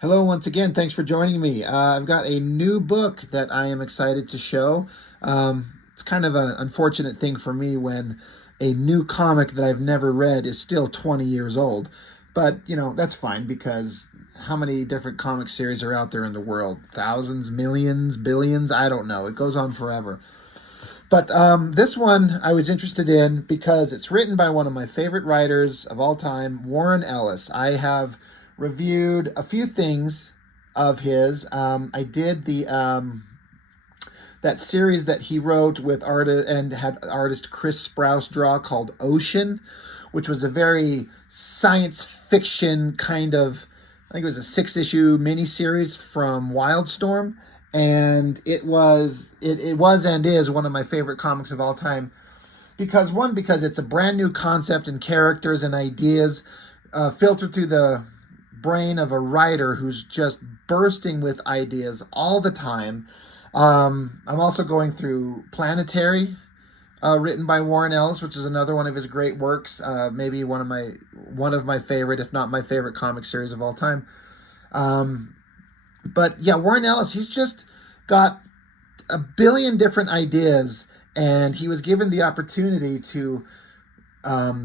Hello, once again. Thanks for joining me. I've got a new book that I am excited to show. It's kind of an unfortunate thing for me when a new comic that I've never read is still 20 years old. But, that's fine because how many different comic series are out there in the world? Thousands, millions, billions? I don't know. It goes on forever. But this one I was interested in because it's written by one of my favorite writers of all time, Warren Ellis. I have reviewed a few things of his. I did the that series that he wrote with artist and had artist Chris Sprouse draw called Ocean, which was a very science fiction kind of. I think it was a 6-issue miniseries from Wildstorm, and it was and is one of my favorite comics of all time because it's a brand new concept and characters and ideas filtered through the brain of a writer who's just bursting with ideas all the time. I'm also going through Planetary, written by Warren Ellis, which is another one of his great works. Maybe one of my favorite, if not my favorite, comic series of all time. Um, but yeah, Warren Ellis, he's just got a billion different ideas, and he was given the opportunity to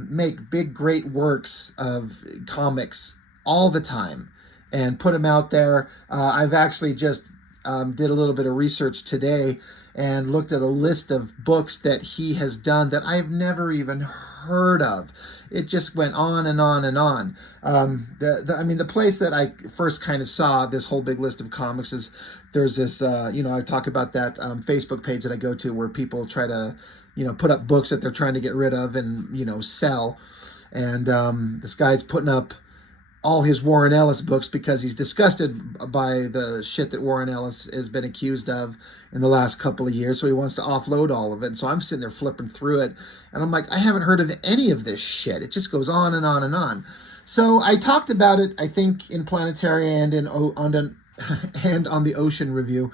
make big, great works of comics all the time and put them out there. I've actually just did a little bit of research today and looked at a list of books that he has done that I've never even heard of. It just went on and on and on. The place that I first kind of saw this whole big list of comics is there's this, I talk about that Facebook page that I go to where people try to, put up books that they're trying to get rid of and, sell. And this guy's putting up all his Warren Ellis books because he's disgusted by the shit that Warren Ellis has been accused of in the last couple of years. So he wants to offload all of it. And so I'm sitting there flipping through it. And I'm like, I haven't heard of any of this shit. It just goes on and on and on. So I talked about it, I think, in Planetary and and on the Ocean review,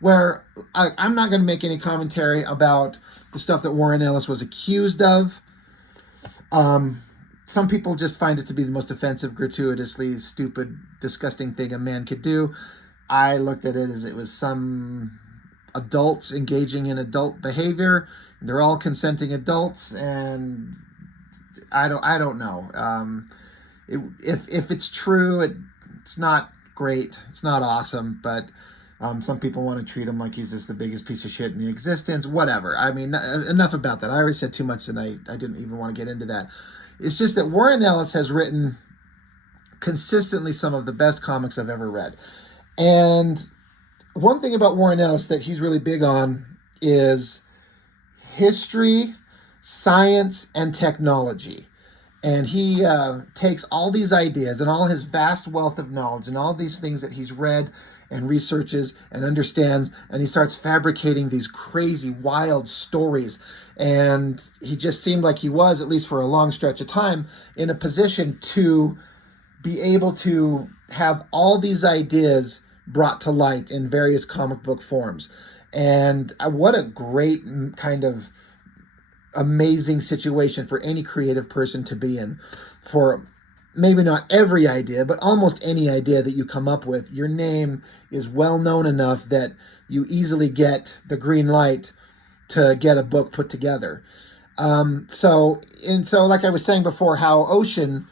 where I'm not going to make any commentary about the stuff that Warren Ellis was accused of. Some people just find it to be the most offensive, gratuitously stupid, disgusting thing a man could do. I looked at it as it was some adults engaging in adult behavior. They're all consenting adults, and I don't know. If it's true, it's not great. It's not awesome, but some people want to treat him like he's just the biggest piece of shit in the existence. Whatever. I mean, enough about that. I already said too much tonight. I didn't even want to get into that. It's just that Warren Ellis has written consistently some of the best comics I've ever read. And one thing about Warren Ellis that he's really big on is history, science, and technology. And he takes all these ideas and all his vast wealth of knowledge and all these things that he's read and researches and understands, and he starts fabricating these crazy, wild stories. And he just seemed like he was, at least for a long stretch of time, in a position to be able to have all these ideas brought to light in various comic book forms. And what a great kind of amazing situation for any creative person to be in. For maybe not every idea, but almost any idea that you come up with, your name is well known enough that you easily get the green light to get a book put together. So like I was saying before, how Ocean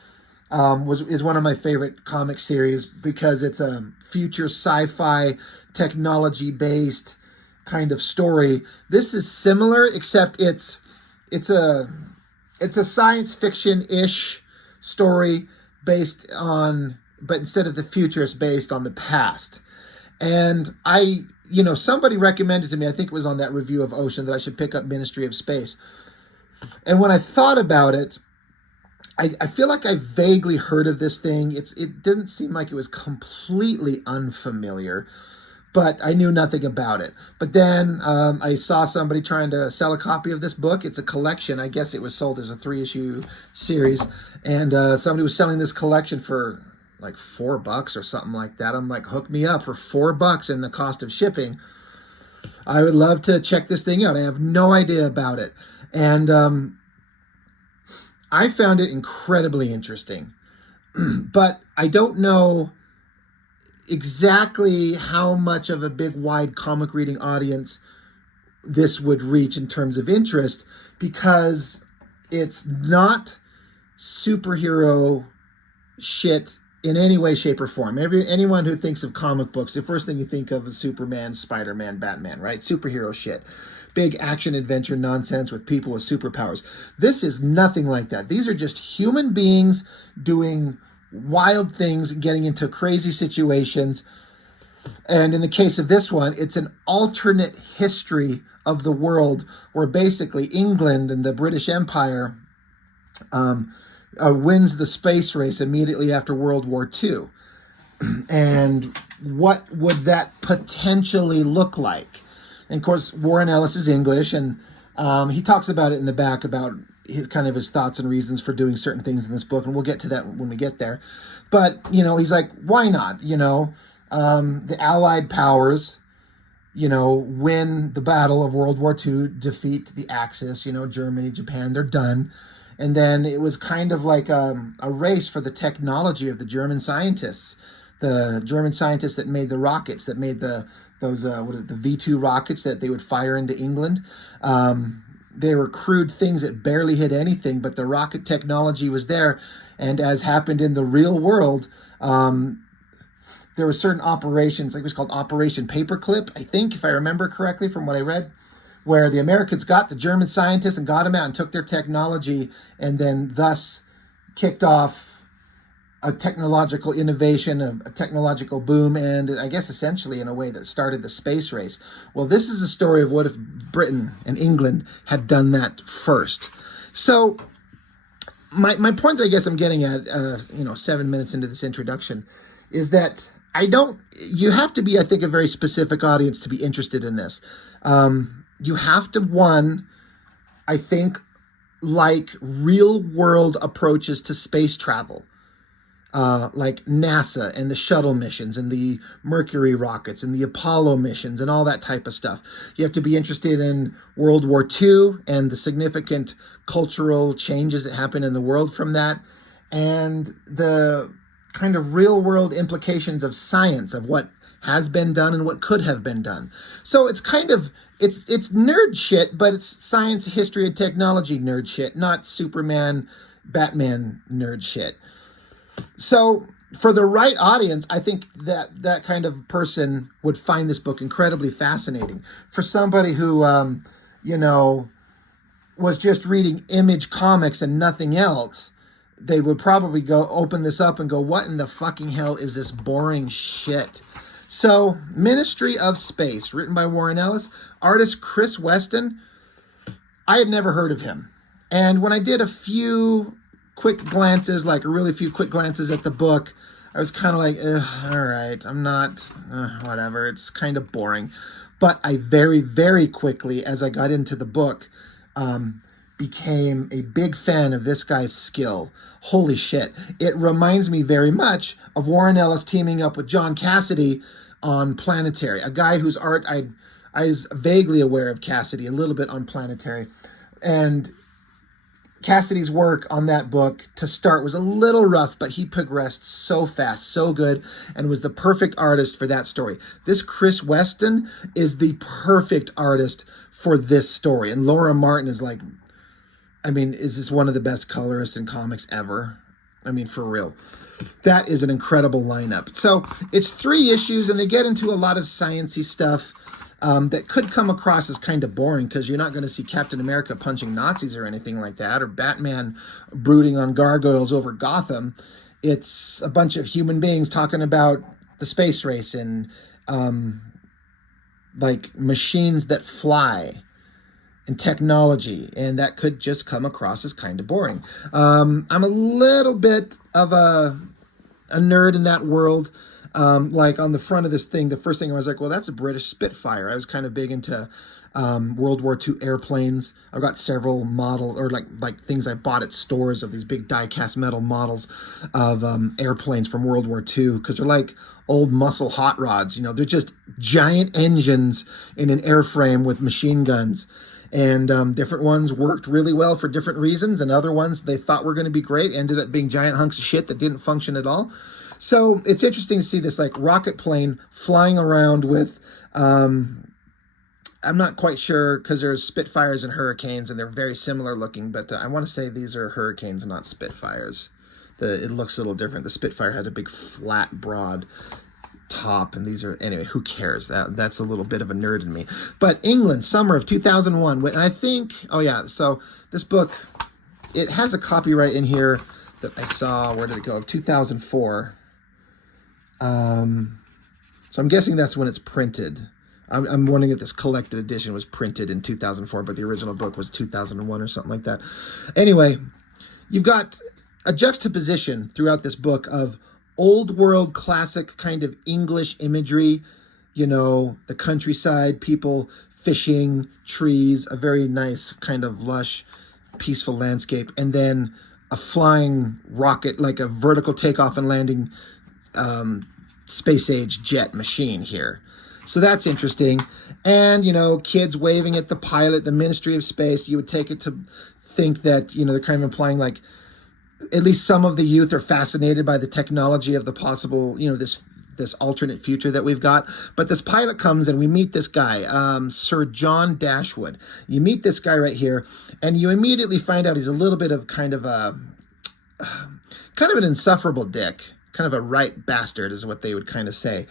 is one of my favorite comic series because it's a future sci-fi technology based kind of story. This is similar, except it's a science fiction-ish story based on, but instead of the future, it's based on the past. And somebody recommended to me, I think it was on that review of Ocean, that I should pick up Ministry of Space. And when I thought about it, I feel like I vaguely heard of this thing. It didn't seem like it was completely unfamiliar, but I knew nothing about it. But then I saw somebody trying to sell a copy of this book. It's a collection. I guess it was sold as a 3-issue series. And somebody was selling this collection for like $4 or something like that. I'm like, hook me up for $4 and the cost of shipping. I would love to check this thing out. I have no idea about it. And I found it incredibly interesting. But I don't know exactly how much of a big, wide comic reading audience this would reach in terms of interest, because it's not superhero shit in any way, shape, or form. Anyone who thinks of comic books, the first thing you think of is Superman, Spider-Man, Batman, right? Superhero shit. Big action adventure nonsense with people with superpowers. This is nothing like that. These are just human beings doing wild things, getting into crazy situations. And in the case of this one, it's an alternate history of the world where basically England and the British Empire wins the space race immediately after World War II. And what would that potentially look like? And of course, Warren Ellis is English, and he talks about it in the back about his thoughts and reasons for doing certain things in this book, and we'll get to that when we get there. But, he's like, why not? The Allied powers, win the battle of World War II, defeat the Axis, Germany, Japan, they're done. And then it was kind of like a race for the technology of the German scientists. The German scientists that made the rockets, that made the V2 rockets that they would fire into England. They were crude things that barely hit anything, but the rocket technology was there. And as happened in the real world, there were certain operations, like it was called Operation Paperclip, I think, if I remember correctly from what I read, where the Americans got the German scientists and got them out and took their technology and then thus kicked off a technological innovation, a technological boom, and I guess essentially in a way that started the space race. Well, this is a story of what if Britain and England had done that first. So my point that I guess I'm getting at, 7 minutes into this introduction, is that you have to be, I think, a very specific audience to be interested in this. You have to, one, I think, like real world approaches to space travel, like NASA and the shuttle missions and the Mercury rockets and the Apollo missions and all that type of stuff. You have to be interested in World War II and the significant cultural changes that happen in the world from that, and the kind of real world implications of science, of what has been done and what could have been done. So it's kind of, it's nerd shit, but it's science, history, and technology nerd shit, not Superman, Batman nerd shit. So for the right audience, I think that kind of person would find this book incredibly fascinating. For somebody who, was just reading Image comics and nothing else, they would probably go open this up and go, what in the fucking hell is this boring shit? So, Ministry of Space, written by Warren Ellis, artist Chris Weston. I had never heard of him. And when I did a few quick glances, like a really few quick glances at the book, I was kind of like, all right, I'm not, whatever, it's kind of boring. But I very, very quickly, as I got into the book, became a big fan of this guy's skill. Holy shit. It reminds me very much of Warren Ellis teaming up with John Cassidy on Planetary, a guy whose art I was vaguely aware of Cassidy, a little bit on Planetary. And Cassidy's work on that book to start was a little rough, but he progressed so fast, so good, and was the perfect artist for that story. This Chris Weston is the perfect artist for this story. And Laura Martin is like, is this one of the best colorists in comics ever? For real. That is an incredible lineup. So it's 3 issues, and they get into a lot of sciencey stuff that could come across as kind of boring, because you're not going to see Captain America punching Nazis or anything like that, or Batman brooding on gargoyles over Gotham. It's a bunch of human beings talking about the space race and like machines that fly and technology, and that could just come across as kind of boring. I'm a little bit of a nerd in that world. Like on the front of this thing, the first thing I was like, well, that's a British Spitfire. I was kind of big into World War II airplanes. I've got several models, or like things I bought at stores of these big die-cast metal models of airplanes from World War II, because they're like old muscle hot rods. They're just giant engines in an airframe with machine guns. And different ones worked really well for different reasons, and other ones they thought were going to be great ended up being giant hunks of shit that didn't function at all. So it's interesting to see this like rocket plane flying around with. I'm not quite sure because there's Spitfires and Hurricanes, and they're very similar looking, but I want to say these are Hurricanes and not Spitfires. It looks a little different. The Spitfire had a big flat, broad top, and these are, anyway, who cares? That's a little bit of a nerd in me. But England, summer of 2001, and I think, oh yeah, so this book, it has a copyright in here that I saw, where did it go, of 2004. So I'm guessing that's when it's printed. I'm wondering if this collected edition was printed in 2004, but the original book was 2001 or something like that. Anyway, you've got a juxtaposition throughout this book of old world classic kind of English imagery, you know, the countryside, people fishing, trees, a very nice kind of lush, peaceful landscape, and then a flying rocket, like a vertical takeoff and landing space age jet machine here. So that's interesting. And, you know, kids waving at the pilot, the Ministry of Space. You would take it to think that, you know, they're kind of implying like at least some of the youth are fascinated by the technology of the possible, you know, this alternate future that we've got. But this pilot comes and we meet this guy, Sir John Dashwood. You meet this guy right here, and you immediately find out he's a little bit of kind of an insufferable dick. Kind of a right bastard is what they would kind of say.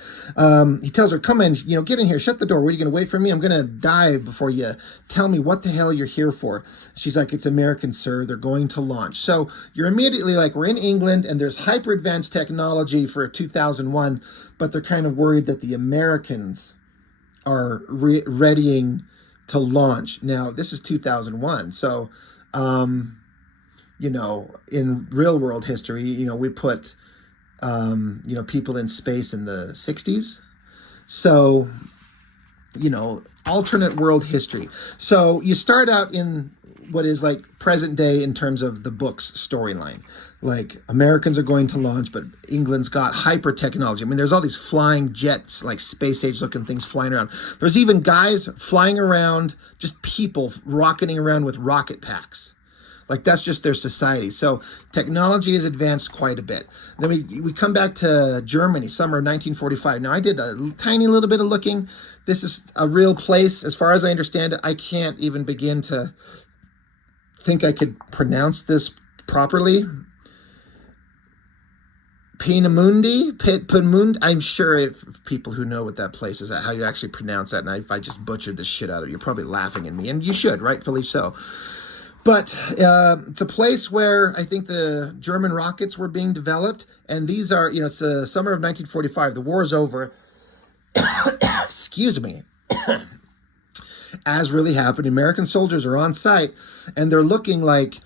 He tells her, come in, you know, get in here, shut the door. What, are you going to wait for me? I'm going to die before you tell me what the hell you're here for. She's like, it's American, sir. They're going to launch. So you're immediately like, we're in England and there's hyper advanced technology for 2001, but they're kind of worried that the Americans are readying to launch. Now, this is 2001. So, you know, in real world history, you know, we put you know, people in space in the 60s. So, you know, alternate world history. So you start out in what is like present day in terms of the book's storyline. Like Americans are going to launch, but England's got hyper technology. I mean, there's all these flying jets, like space age looking things flying around. There's even guys flying around, just people rocketing around with rocket packs. Like that's just their society. So technology has advanced quite a bit. Then we come back to Germany, summer of 1945. Now I did a tiny little bit of looking. This is a real place. As far as I understand it, I can't even begin to think I could pronounce this properly. Peenemünde. I'm sure if people who know what that place is, how you actually pronounce that, and if I just butchered the shit out of it, you're probably laughing at me, and you should, rightfully so. But it's a place where I think the German rockets were being developed. And these are, you know, it's the summer of 1945. The war is over. Excuse me. As really happened, American soldiers are on site. And they're looking like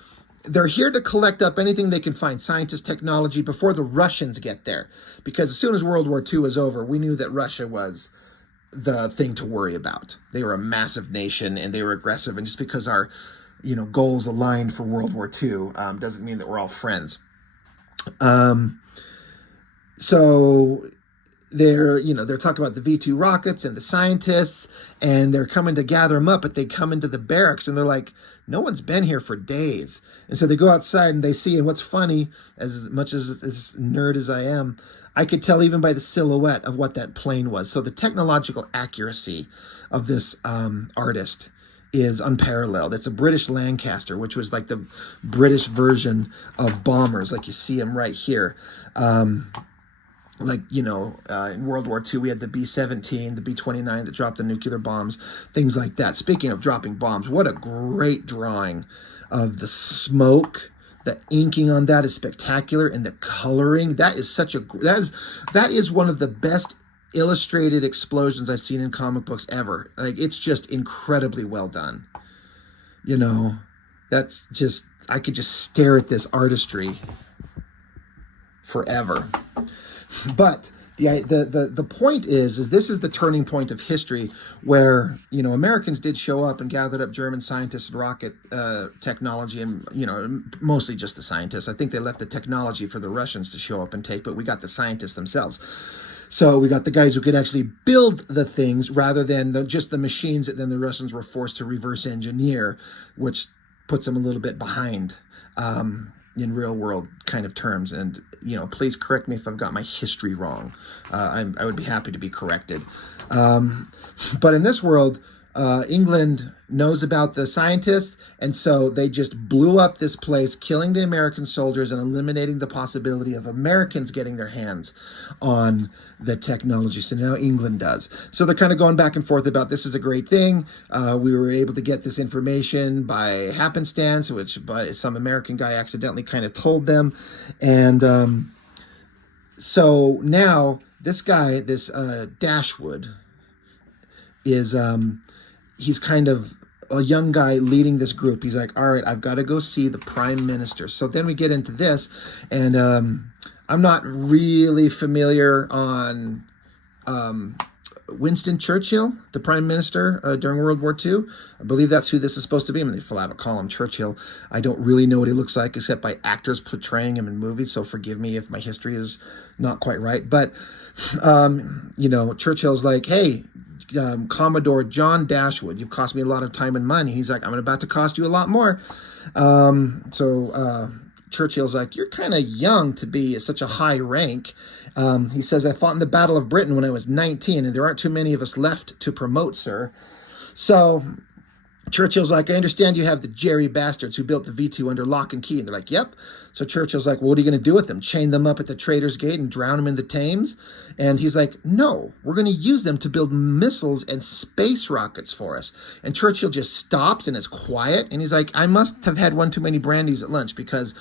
they're here to collect up anything they can find, scientists, technology, before the Russians get there. Because as soon as World War II was over, we knew that Russia was the thing to worry about. They were a massive nation and they were aggressive. And just because our, you know, goals aligned for World War II doesn't mean that we're all friends. So they're talking about the V2 rockets and the scientists, and they're coming to gather them up, but they come into the barracks and they're like, no one's been here for days. And so they go outside and they see, and what's funny, as much as nerd as I am, I could tell even by the silhouette of what that plane was. So the technological accuracy of this artist is unparalleled. It's a British Lancaster, which was like the British version of bombers, like you see them right here. Like, you know, in World War II, we had the B-17, the B-29 that dropped the nuclear bombs, things like that. Speaking of dropping bombs, what a great drawing of the smoke. The inking on that is spectacular, and the coloring, that is one of the best illustrated explosions I've seen in comic books ever. Like, it's just incredibly well done. You know, that's just, I could just stare at this artistry forever. But the point is this is the turning point of history where, you know, Americans did show up and gathered up German scientists and rocket technology, and, you know, mostly just the scientists. I think they left the technology for the Russians to show up and take, but we got the scientists themselves. So we got the guys who could actually build the things rather than just the machines that then the Russians were forced to reverse engineer, which puts them a little bit behind. in real world kind of terms. And, please correct me if I've got my history wrong. I would be happy to be corrected. But in this world, England knows about the scientists, and so they just blew up this place, killing the American soldiers and eliminating the possibility of Americans getting their hands on the technology. So now England does. So they're kind of going back and forth about this is a great thing. We were able to get this information by happenstance, which by some American guy accidentally kind of told them. And so now this guy, this Dashwood, is he's kind of a young guy leading this group. He's like, all right, I've got to go see the prime minister. So then we get into this, and I'm not really familiar on Winston Churchill, the prime minister during World War II. I believe that's who this is supposed to be. I mean, they flat out call him Churchill. I don't really know what he looks like except by actors portraying him in movies, so forgive me if my history is not quite right. But, Churchill's like, hey, Commodore John Dashwood, you've cost me a lot of time and money. He's like, I'm about to cost you a lot more. Churchill's like, you're kind of young to be at such a high rank. He says, I fought in the Battle of Britain when I was 19, and there aren't too many of us left to promote, sir. So Churchill's like, I understand you have the Jerry bastards who built the V2 under lock and key. And they're like, yep. So Churchill's like, well, what are you going to do with them? Chain them up at the Trader's Gate and drown them in the Thames? And he's like, no, we're going to use them to build missiles and space rockets for us. And Churchill just stops and is quiet. And he's like, I must have had one too many brandies at lunch because,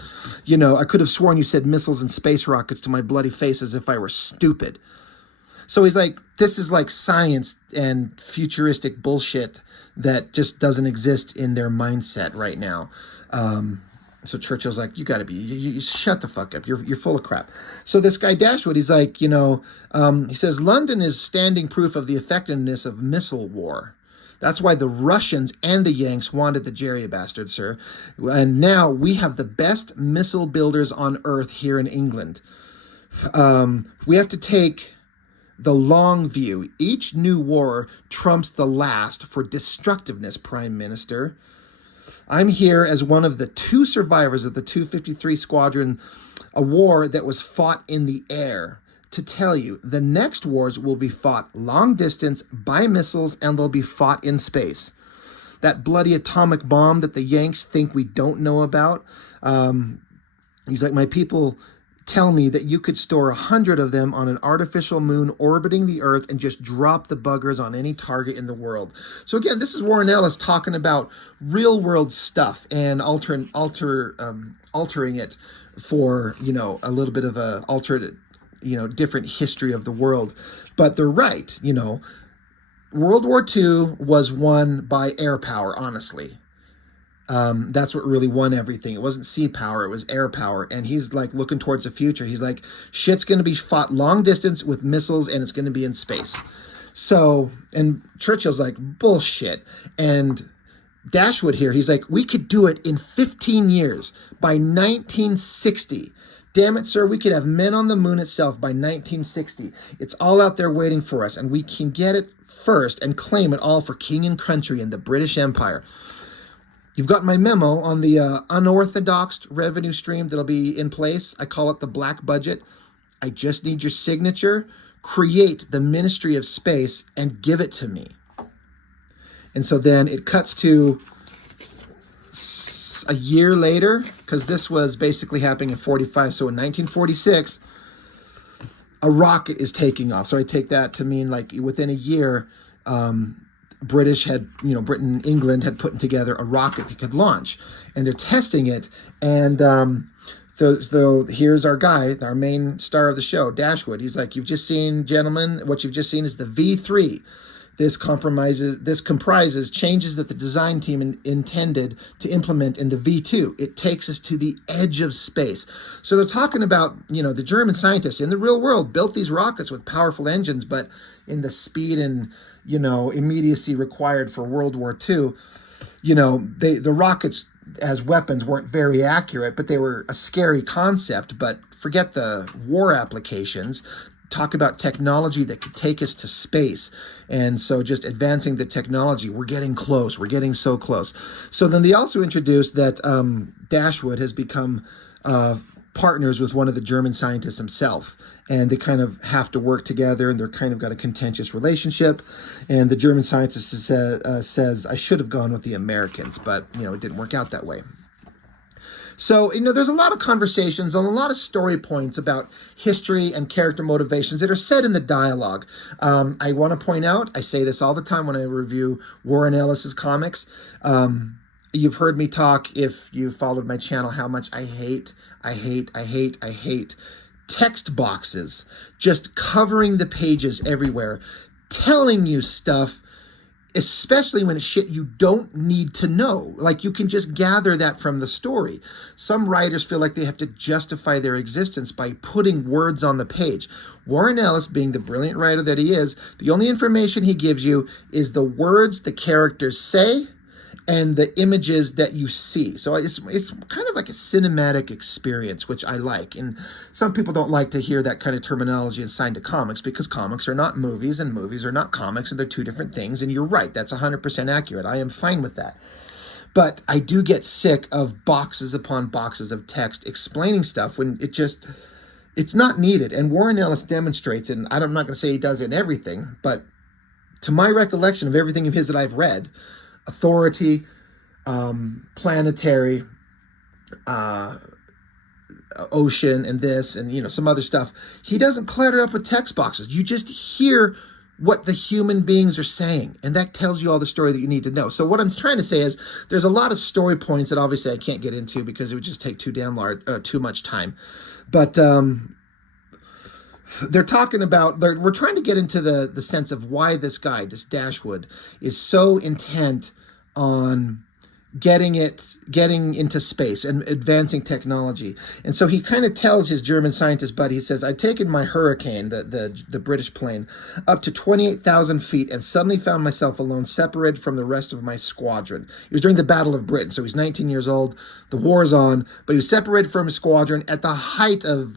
I could have sworn you said missiles and space rockets to my bloody face as if I were stupid. So he's like, this is like science and futuristic bullshit that just doesn't exist in their mindset right now. So Churchill's like, you got to be, you shut the fuck up. You're full of crap. So this guy Dashwood, he's like, he says, London is standing proof of the effectiveness of missile war. That's why the Russians and the Yanks wanted the Jerry bastard, sir. And now we have the best missile builders on earth here in England. We have to take the long view. Each new war trumps the last for destructiveness, Prime Minister. I'm here as one of the 2 survivors of the 253 Squadron, a war that was fought in the air, to tell you the next wars will be fought long distance by missiles, and they'll be fought in space. That bloody atomic bomb that the Yanks think we don't know about, he's like, my people tell me that you could store 100 of them on an artificial moon orbiting the Earth and just drop the buggers on any target in the world. So again, this is Warren Ellis talking about real world stuff and altering it for, a little bit of a altered, different history of the world. But they're right, World War II was won by air power, honestly. That's what really won everything. It wasn't sea power, it was air power. And he's like looking towards the future. He's like, shit's going to be fought long distance with missiles, and it's going to be in space. So, and Churchill's like, bullshit. And Dashwood here, he's like, we could do it in 15 years, by 1960. Damn it, sir, we could have men on the moon itself by 1960. It's all out there waiting for us, and we can get it first and claim it all for king and country and the British Empire. You've got my memo on the unorthodox revenue stream that'll be in place. I call it the black budget. I just need your signature. Create the Ministry of Space and give it to me. And so then it cuts to a year later, because this was basically happening in 45. So in 1946, a rocket is taking off. So I take that to mean like within a year, England had put together a rocket that could launch, and they're testing it. And so here's our guy, our main star of the show, Dashwood. He's like, you've just seen, gentlemen, what you've just seen is the V3. This comprises changes that the design team intended to implement in the V2. It takes us to the edge of space. So they're talking about, the German scientists in the real world built these rockets with powerful engines, but in the speed and, immediacy required for World War II, the rockets as weapons weren't very accurate, but they were a scary concept. But forget the war applications. Talk about technology that could take us to space. And so just advancing the technology, we're getting close. We're getting so close. So then they also introduced that Dashwood has become partners with one of the German scientists himself. And they kind of have to work together, and they're kind of got a contentious relationship. And the German scientist says, I should have gone with the Americans, but, it didn't work out that way. So, there's a lot of conversations and a lot of story points about history and character motivations that are said in the dialogue. I want to point out, I say this all the time when I review Warren Ellis's comics. You've heard me talk, if you followed my channel, how much I hate text boxes just covering the pages everywhere, telling you stuff, especially when it's shit you don't need to know. Like, you can just gather that from the story. Some writers feel like they have to justify their existence by putting words on the page. Warren Ellis, being the brilliant writer that he is, the only information he gives you is the words the characters say and the images that you see. So it's kind of like a cinematic experience, which I like. And some people don't like to hear that kind of terminology assigned to comics, because comics are not movies and movies are not comics, and they're two different things. And you're right, that's 100% accurate. I am fine with that. But I do get sick of boxes upon boxes of text explaining stuff when it's not needed. And Warren Ellis demonstrates it, and I'm not going to say he does it in everything, but to my recollection of everything of his that I've read, Authority, Planetary, Ocean, and this, and some other stuff, he doesn't clutter up with text boxes. You just hear what the human beings are saying, and that tells you all the story that you need to know. So what I'm trying to say is, there's a lot of story points that obviously I can't get into because it would just take too much time. But they're talking about, we're trying to get into the sense of why this guy, this Dashwood, is so intent on getting into space and advancing technology. And so he kind of tells his German scientist buddy, he says, I'd taken my Hurricane, the British plane, up to 28,000 feet and suddenly found myself alone, separated from the rest of my squadron. It was during the Battle of Britain, so he's 19 years old, the war's on, but he was separated from his squadron at the height of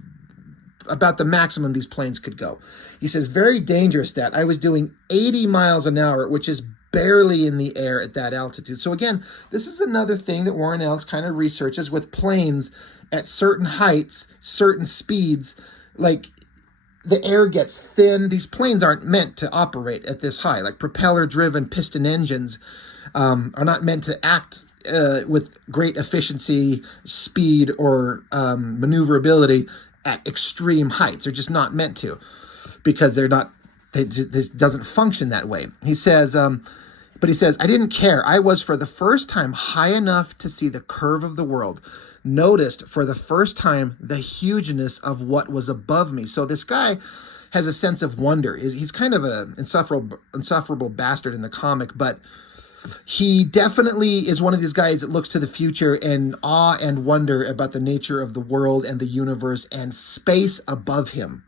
about the maximum these planes could go. He says, very dangerous that. I was doing 80 miles an hour, which is barely in the air at that altitude. So again, this is another thing that Warren Ellis kind of researches with planes at certain heights, certain speeds. Like, the air gets thin. These planes aren't meant to operate at this high. Like, propeller-driven piston engines are not meant to act with great efficiency, speed, or maneuverability at extreme heights. They're just not meant to, because this doesn't function that way. He says, but he says, I didn't care. I was, for the first time, high enough to see the curve of the world, noticed for the first time the hugeness of what was above me. So this guy has a sense of wonder. He's kind of an insufferable bastard in the comic, but he definitely is one of these guys that looks to the future in awe and wonder about the nature of the world and the universe and space above him.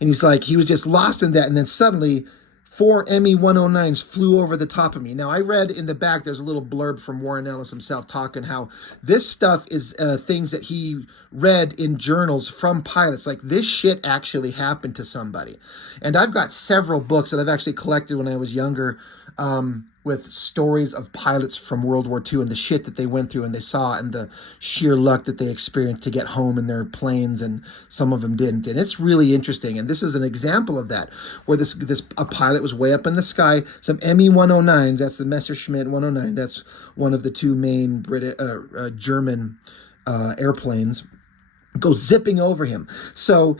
And he's like, he was just lost in that. And then suddenly 4 Me-109s flew over the top of me. Now, I read in the back, there's a little blurb from Warren Ellis himself talking how this stuff is things that he read in journals from pilots. Like, this shit actually happened to somebody. And I've got several books that I've actually collected when I was younger, with stories of pilots from World War II and the shit that they went through and they saw and the sheer luck that they experienced to get home in their planes, and some of them didn't. And it's really interesting. And this is an example of that, where a pilot was way up in the sky, some Me-109s, that's the Messerschmitt 109, that's one of the two main German airplanes, go zipping over him. So,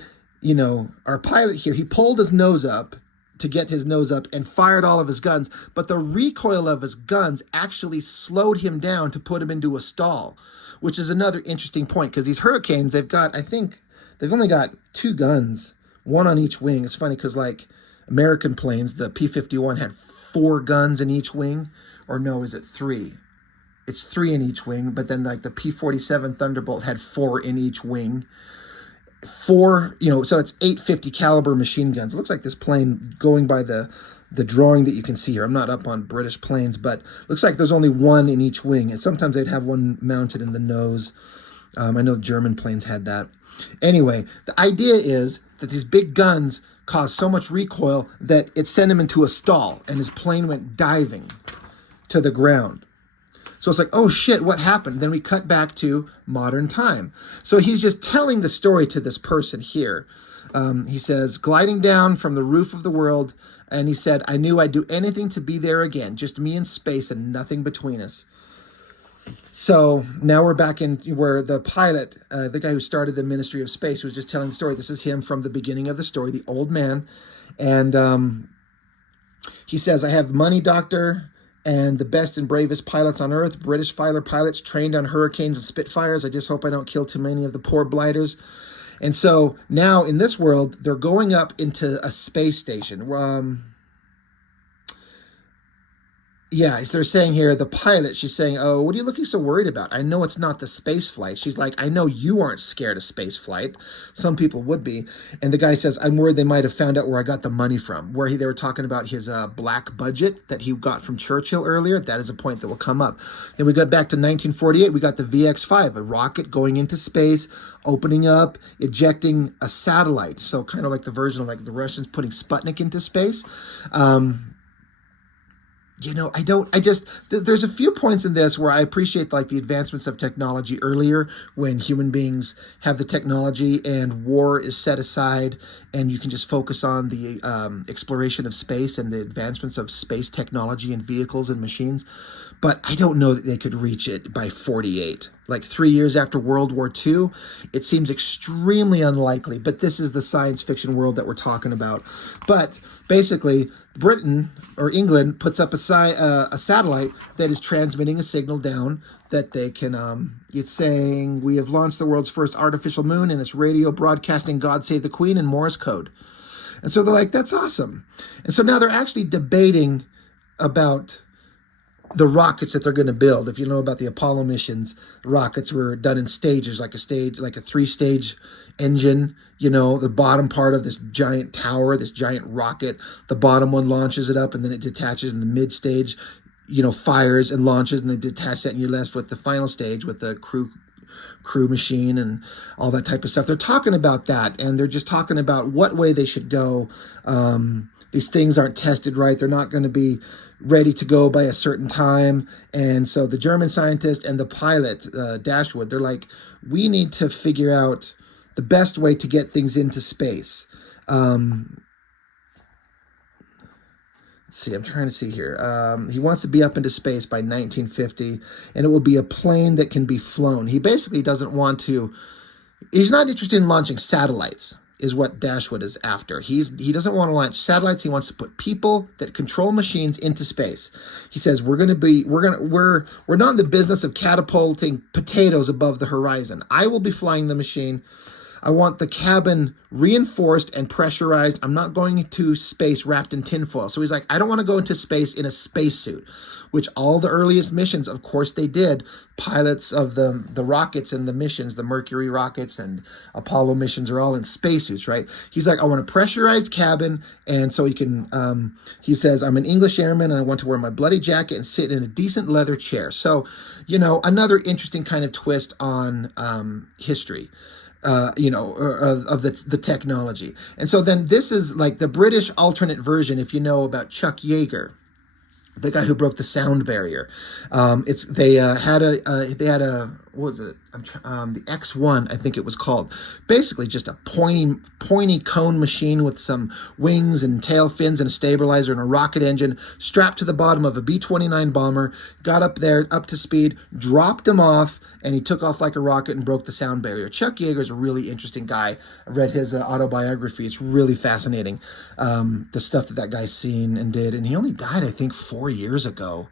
our pilot here, he pulled his nose up to get his nose up and fired all of his guns, but the recoil of his guns actually slowed him down to put him into a stall, which is another interesting point, because these Hurricanes, I think they've only got 2 guns, one on each wing. It's funny because, like, American planes, the P-51 had 4 guns in each wing, or no, is it 3? It's 3 in each wing, but then, like, the P-47 Thunderbolt had 4 in each wing. 4, so it's 850 caliber machine guns. It looks like this plane, going by the drawing that you can see here. I'm not up on British planes, but looks like there's only 1 in each wing. And sometimes they'd have one mounted in the nose. I know the German planes had that. Anyway, the idea is that these big guns caused so much recoil that it sent him into a stall, and his plane went diving to the ground. So it's like, oh shit, what happened? Then we cut back to modern time. So he's just telling the story to this person here. He says, gliding down from the roof of the world, and he said, I knew I'd do anything to be there again, just me in space and nothing between us. So now we're back in where the pilot, the guy who started the Ministry of Space, was just telling the story. This is him from the beginning of the story, the old man. And he says, I have the money, doctor, and the best and bravest pilots on Earth, British fighter pilots trained on Hurricanes and Spitfires. I just hope I don't kill too many of the poor blighters. And so now in this world, they're going up into a space station. Yeah, they're saying here, the pilot, she's saying, oh, what are you looking so worried about? I know it's not the space flight. She's like, I know you aren't scared of space flight. Some people would be. And the guy says, I'm worried they might have found out where I got the money from, where they were talking about his black budget that he got from Churchill earlier. That is a point that will come up. Then we got back to 1948. We got the VX-5, a rocket going into space, opening up, ejecting a satellite. So kind of like the version of like the Russians putting Sputnik into space. You know, there's a few points in this where I appreciate like the advancements of technology earlier when human beings have the technology and war is set aside and you can just focus on the exploration of space and the advancements of space technology and vehicles and machines. But I don't know that they could reach it by 48. Like 3 years after World War II, it seems extremely unlikely. But this is the science fiction world that we're talking about. But basically, Britain or England puts up a satellite that is transmitting a signal down that they can, it's saying, we have launched the world's first artificial moon and it's radio broadcasting God Save the Queen in Morse code. And so they're like, that's awesome. And so now they're actually debating about the rockets that they're going to build. If you know about the Apollo missions, rockets were done in stages, like a 3-stage engine. You know, the bottom part of this giant tower, this giant rocket, the bottom one launches it up and then it detaches in the mid stage, you know, fires and launches, and they detach that and you're left with the final stage with the crew machine and all that type of stuff. They're talking about that, and they're just talking about what way they should go. These things aren't tested right. They're not going to be ready to go by a certain time. And so the German scientist and the pilot, Dashwood, they're like, we need to figure out the best way to get things into space. Let's see, I'm trying to see here. He wants to be up into space by 1950, and it will be a plane that can be flown. He basically doesn't want to, he's not interested in launching satellites, is what Dashwood is after. He doesn't want to launch satellites. He wants to put people that control machines into space. He says we're not in the business of catapulting potatoes above the horizon. I will be flying the machine. I want the cabin reinforced and pressurized. I'm not going to space wrapped in tinfoil. So he's like, I don't want to go into space in a spacesuit, which all the earliest missions, of course, they did. Pilots of the rockets and the missions, the Mercury rockets and Apollo missions are all in spacesuits, right? He's like, I want a pressurized cabin. And so he can, he says, I'm an English airman and I want to wear my bloody jacket and sit in a decent leather chair. So, you know, another interesting kind of twist on history. You know, of the technology. And so then this is like the British alternate version, if you know about Chuck Yeager, the guy who broke the sound barrier. They had a what was it? The X1, I think it was called. Basically just a pointy cone machine with some wings and tail fins and a stabilizer and a rocket engine strapped to the bottom of a B-29 bomber, got up there, up to speed, dropped him off, and he took off like a rocket and broke the sound barrier. Chuck Yeager is a really interesting guy. I read his autobiography. It's really fascinating, the stuff that guy's seen and did. And he only died, I think, 4 years ago.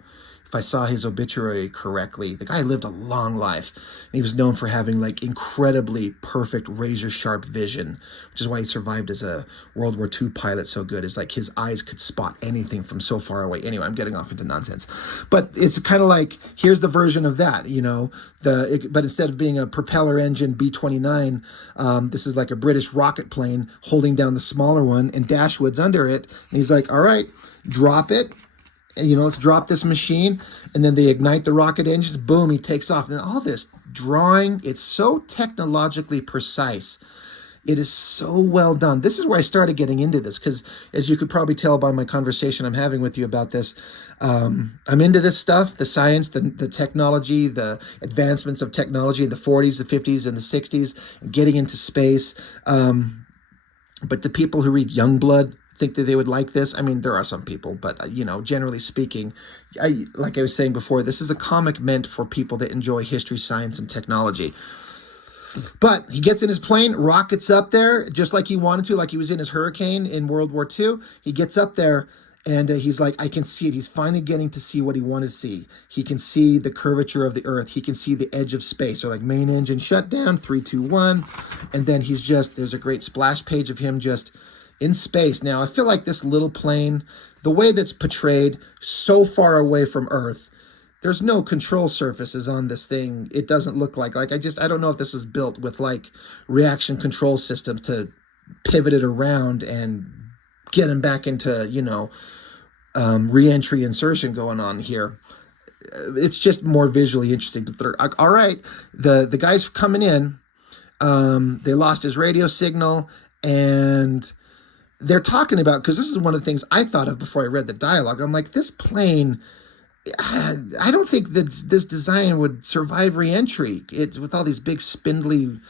If I saw his obituary correctly, the guy lived a long life. And he was known for having like incredibly perfect razor sharp vision, which is why he survived as a World War II pilot so good. Is like his eyes could spot anything from so far away. Anyway, I'm getting off into nonsense, but it's kind of like, here's the version of that, you know, but instead of being a propeller engine B-29, this is like a British rocket plane holding down the smaller one, and Dashwood's under it. And he's like, all right, drop it. You know, let's drop this machine, and then they ignite the rocket engines. Boom, he takes off. And all this drawing, it's so technologically precise. It is so well done. This is where I started getting into this because, as you could probably tell by my conversation I'm having with you about this, I'm into this stuff, the science, the technology, the advancements of technology in the 40s, the 50s, and the 60s, getting into space. But the people who read Youngblood think that they would like this. I mean, there are some people, but generally speaking, like I was saying before, this is a comic meant for people that enjoy history, science, and technology. But he gets in his plane, rockets up there, just like he wanted to, like he was in his Hurricane in World War II. He gets up there, and he's like, I can see it. He's finally getting to see what he wanted to see. He can see the curvature of the Earth. He can see the edge of space. So like main engine shut down, 3, 2, 1. And then there's a great splash page of him just in space. Now, I feel like this little plane, the way that's portrayed so far away from Earth, there's no control surfaces on this thing. It doesn't look like I don't know if this was built with like reaction control systems to pivot it around and get him back into, re-entry insertion going on here. It's just more visually interesting. But all right, the guy's coming in. They lost his radio signal, and they're talking about, because this is one of the things I thought of before I read the dialogue. I'm like, this plane, I don't think that this design would survive re-entry. With all these big spindly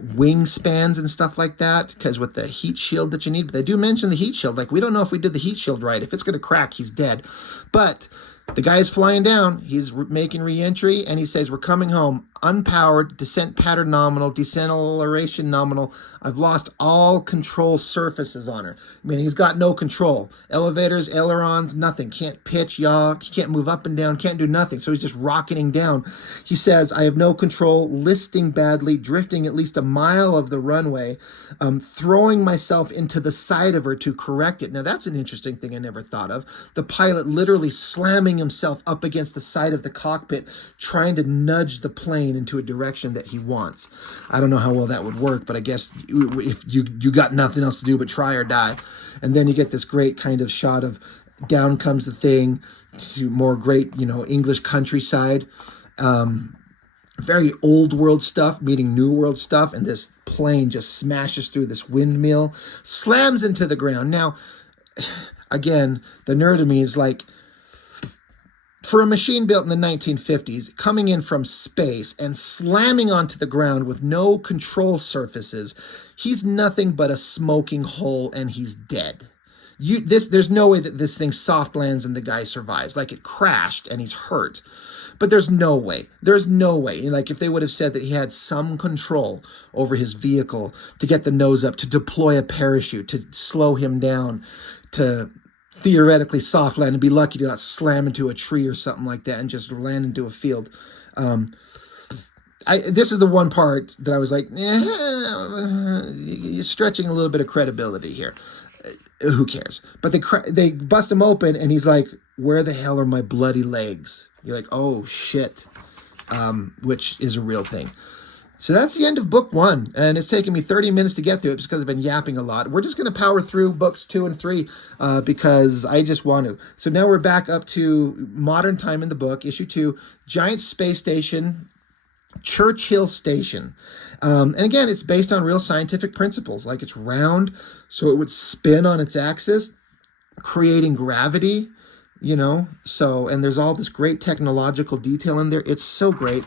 wingspans and stuff like that, because with the heat shield that you need. But they do mention the heat shield. Like, we don't know if we did the heat shield right. If it's going to crack, he's dead. But the guy's flying down. He's making re-entry, and he says, we're coming home. Unpowered, descent pattern nominal, deceleration nominal. I've lost all control surfaces on her. I mean, he's got no control. Elevators, ailerons, nothing. Can't pitch, yaw. He can't move up and down. Can't do nothing. So he's just rocketing down. He says, I have no control, listing badly, drifting at least a mile of the runway, throwing myself into the side of her to correct it. Now, that's an interesting thing I never thought of. The pilot literally slamming himself up against the side of the cockpit, trying to nudge the plane into a direction that he wants. I don't know how well that would work, but I guess if you got nothing else to do but try or die. And then you get this great kind of shot of down comes the thing to more great, English countryside. Very old world stuff meeting new world stuff, and this plane just smashes through this windmill, slams into the ground. Now, again, the nerd of me is like, for a machine built in the 1950s, coming in from space and slamming onto the ground with no control surfaces, he's nothing but a smoking hole, and he's dead. There's no way that this thing soft lands and the guy survives. Like, it crashed and he's hurt. But there's no way. There's no way. Like, if they would have said that he had some control over his vehicle to get the nose up, to deploy a parachute, to slow him down, to theoretically soft land and be lucky to not slam into a tree or something like that and just land into a field. This is the one part that I was like, you're stretching a little bit of credibility here. Who cares? But they bust him open, and he's like, where the hell are my bloody legs? You're like, oh, shit, which is a real thing. So that's the end of book 1, and it's taken me 30 minutes to get through it because I've been yapping a lot. We're just going to power through books 2 and 3 because I just want to. So now we're back up to modern time in the book, issue 2, Giant Space Station, Churchill Station. And again, it's based on real scientific principles. Like, it's round, so it would spin on its axis, creating gravity, So, and there's all this great technological detail in there. It's so great.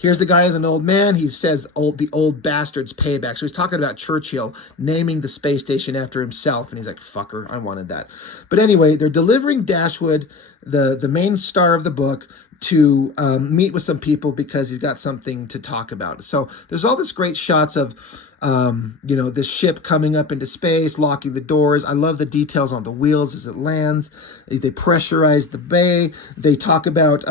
Here's the guy as an old man. He says, the old bastard's payback. So he's talking about Churchill naming the space station after himself. And he's like, fucker, I wanted that. But anyway, they're delivering Dashwood, the main star of the book, to meet with some people because he's got something to talk about. So there's all this great shots of, this ship coming up into space, locking the doors. I love the details on the wheels as it lands. They pressurize the bay. They talk about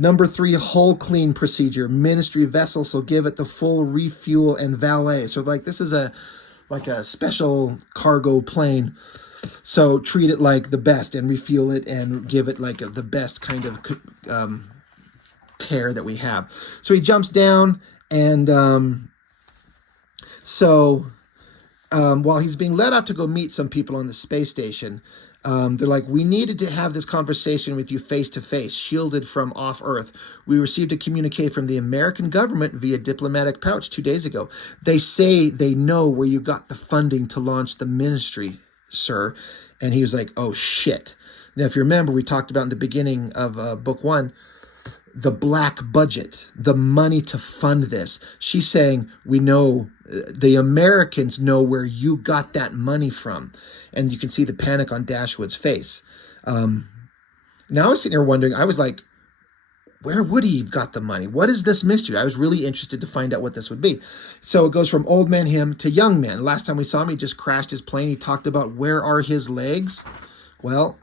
number 3, hull clean procedure. Ministry vessel, so give it the full refuel and valet. So like, this is a special cargo plane. So treat it like the best and refuel it and give it like the best kind of care that we have. So he jumps down, and so while he's being let off to go meet some people on the space station, they're like, we needed to have this conversation with you face to face, shielded from off Earth. We received a communique from the American government via diplomatic pouch 2 days ago. They say they know where you got the funding to launch the ministry, sir. And he was like, oh shit. Now, if you remember, we talked about in the beginning of book one, the black budget, the money to fund this. She's saying, we know, the Americans know where you got that money from. And you can see the panic on Dashwood's face. Now I was sitting here wondering, I was like, where would he have got the money? What is this mystery? I was really interested to find out what this would be. So it goes from old man him to young man. Last time we saw him, he just crashed his plane. He talked about, where are his legs? Well,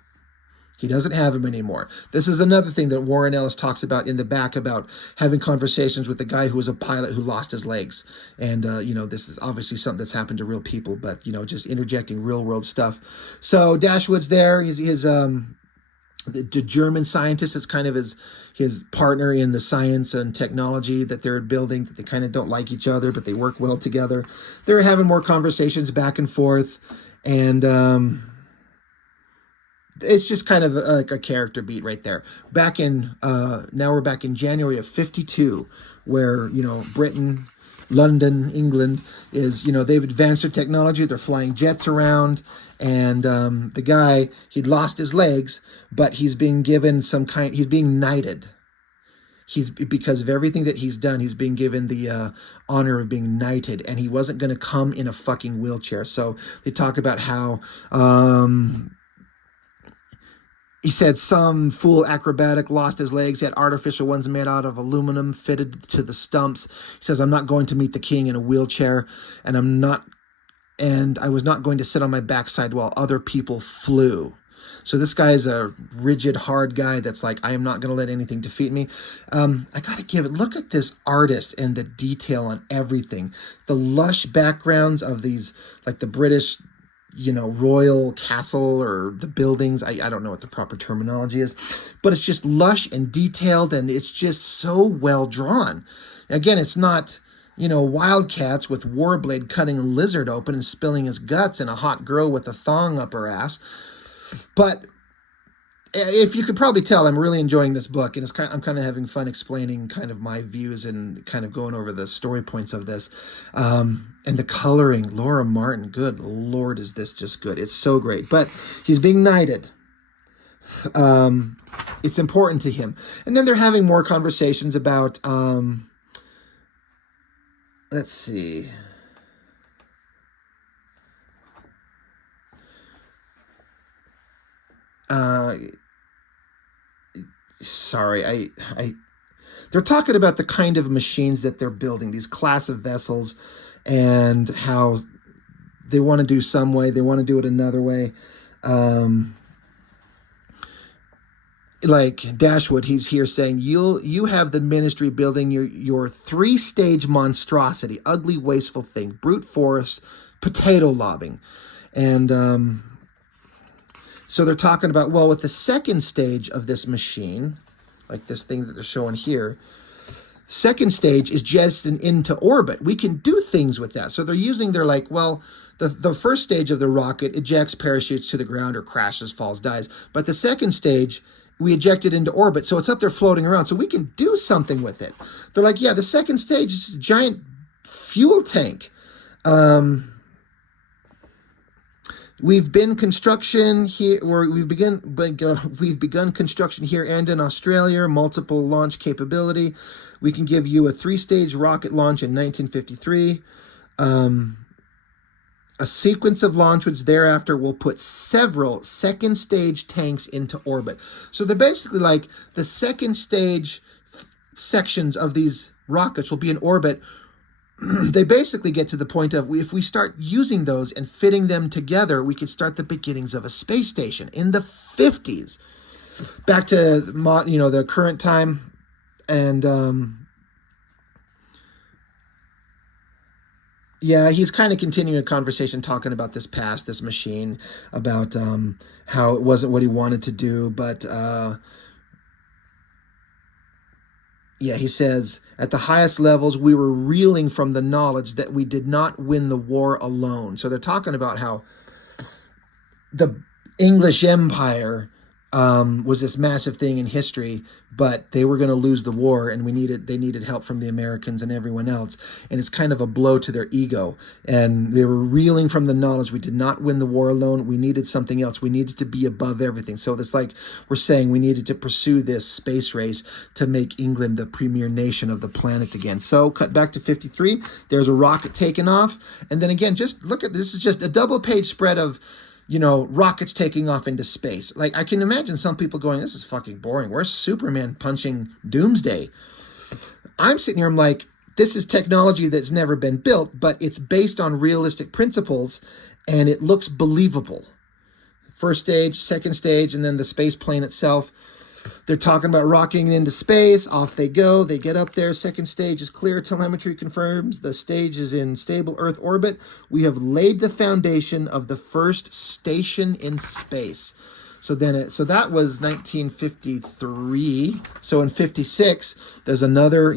he doesn't have them anymore. This is another thing that Warren Ellis talks about in the back, about having conversations with the guy who was a pilot who lost his legs. And, this is obviously something that's happened to real people, but, just interjecting real world stuff. So Dashwood's there. The German scientist is kind of his partner in the science and technology that they're building, that they kind of don't like each other, but they work well together. They're having more conversations back and forth. And, it's just kind of like a character beat right there. Now we're back in January of 52, where, Britain, London, England is, they've advanced their technology. They're flying jets around. And the guy, he'd lost his legs, but he's being given he's being knighted. Because of everything that he's done, he's being given the honor of being knighted, and he wasn't going to come in a fucking wheelchair. So they talk about how, he said some fool acrobatic lost his legs. He had artificial ones made out of aluminum fitted to the stumps. He says, I'm not going to meet the king in a wheelchair, and I was not going to sit on my backside while other people flew. So this guy is a rigid, hard guy that's like, I am not going to let anything defeat me. I got to look at this artist and the detail on everything. The lush backgrounds of these, like the British royal castle, or the buildings. I don't know what the proper terminology is, but it's just lush and detailed, and it's just so well drawn. Again, it's not, wildcats with Warblade cutting a lizard open and spilling his guts, and a hot girl with a thong up her ass. But if you could probably tell, I'm really enjoying this book, and I'm kind of having fun explaining kind of my views and kind of going over the story points of this. And the coloring, Laura Martin, good Lord, is this just good. It's so great. But he's being knighted. It's important to him. And then they're having more conversations about, let's see. Sorry, they're talking about the kind of machines that they're building, these class of vessels, and how they want to do some way, they want to do it another way. Like Dashwood, he's here saying, you have the ministry building your 3-stage monstrosity, ugly, wasteful thing, brute force, potato lobbing. And so they're talking about, well, with the second stage of this machine, like this thing that they're showing here, second stage is jettisoned into orbit. We can do things with that. So they're like, well, the first stage of the rocket ejects, parachutes to the ground, or crashes, falls, dies. But the second stage, we eject it into orbit. So it's up there floating around. So we can do something with it. They're like, yeah, the second stage is a giant fuel tank. We've begun construction here and in Australia, multiple launch capability. We can give you a 3-stage rocket launch in 1953. A sequence of launches thereafter will put several second stage tanks into orbit. So they're basically like, the second stage sections of these rockets will be in orbit. They basically get to the point of, if we start using those and fitting them together, we could start the beginnings of a space station in the 50s. Back to the current time, and yeah, he's kind of continuing a conversation talking about this machine, about how it wasn't what he wanted to do, but yeah, he says, At the highest levels, we were reeling from the knowledge that we did not win the war alone. So they're talking about how the English Empire was this massive thing in history, but they were going to lose the war, and they needed help from the Americans and everyone else. And it's kind of a blow to their ego. And they were reeling from the knowledge we did not win the war alone. We needed something else. We needed to be above everything. So it's like we're saying we needed to pursue this space race to make England the premier nation of the planet again. So cut back to 53. There's a rocket taking off. And then again, just look at this is just a double page spread of rockets taking off into space. Like, I can imagine some people going, this is fucking boring. Where's Superman punching Doomsday? I'm sitting here, I'm like, this is technology that's never been built, but it's based on realistic principles, and it looks believable. First stage, second stage, and then the space plane itself. They're talking about rocketing into space. Off they go. They get up there. Second stage is clear. Telemetry confirms the stage is in stable Earth orbit. We have laid the foundation of the first station in space. So that was 1953. So in 56, there's another,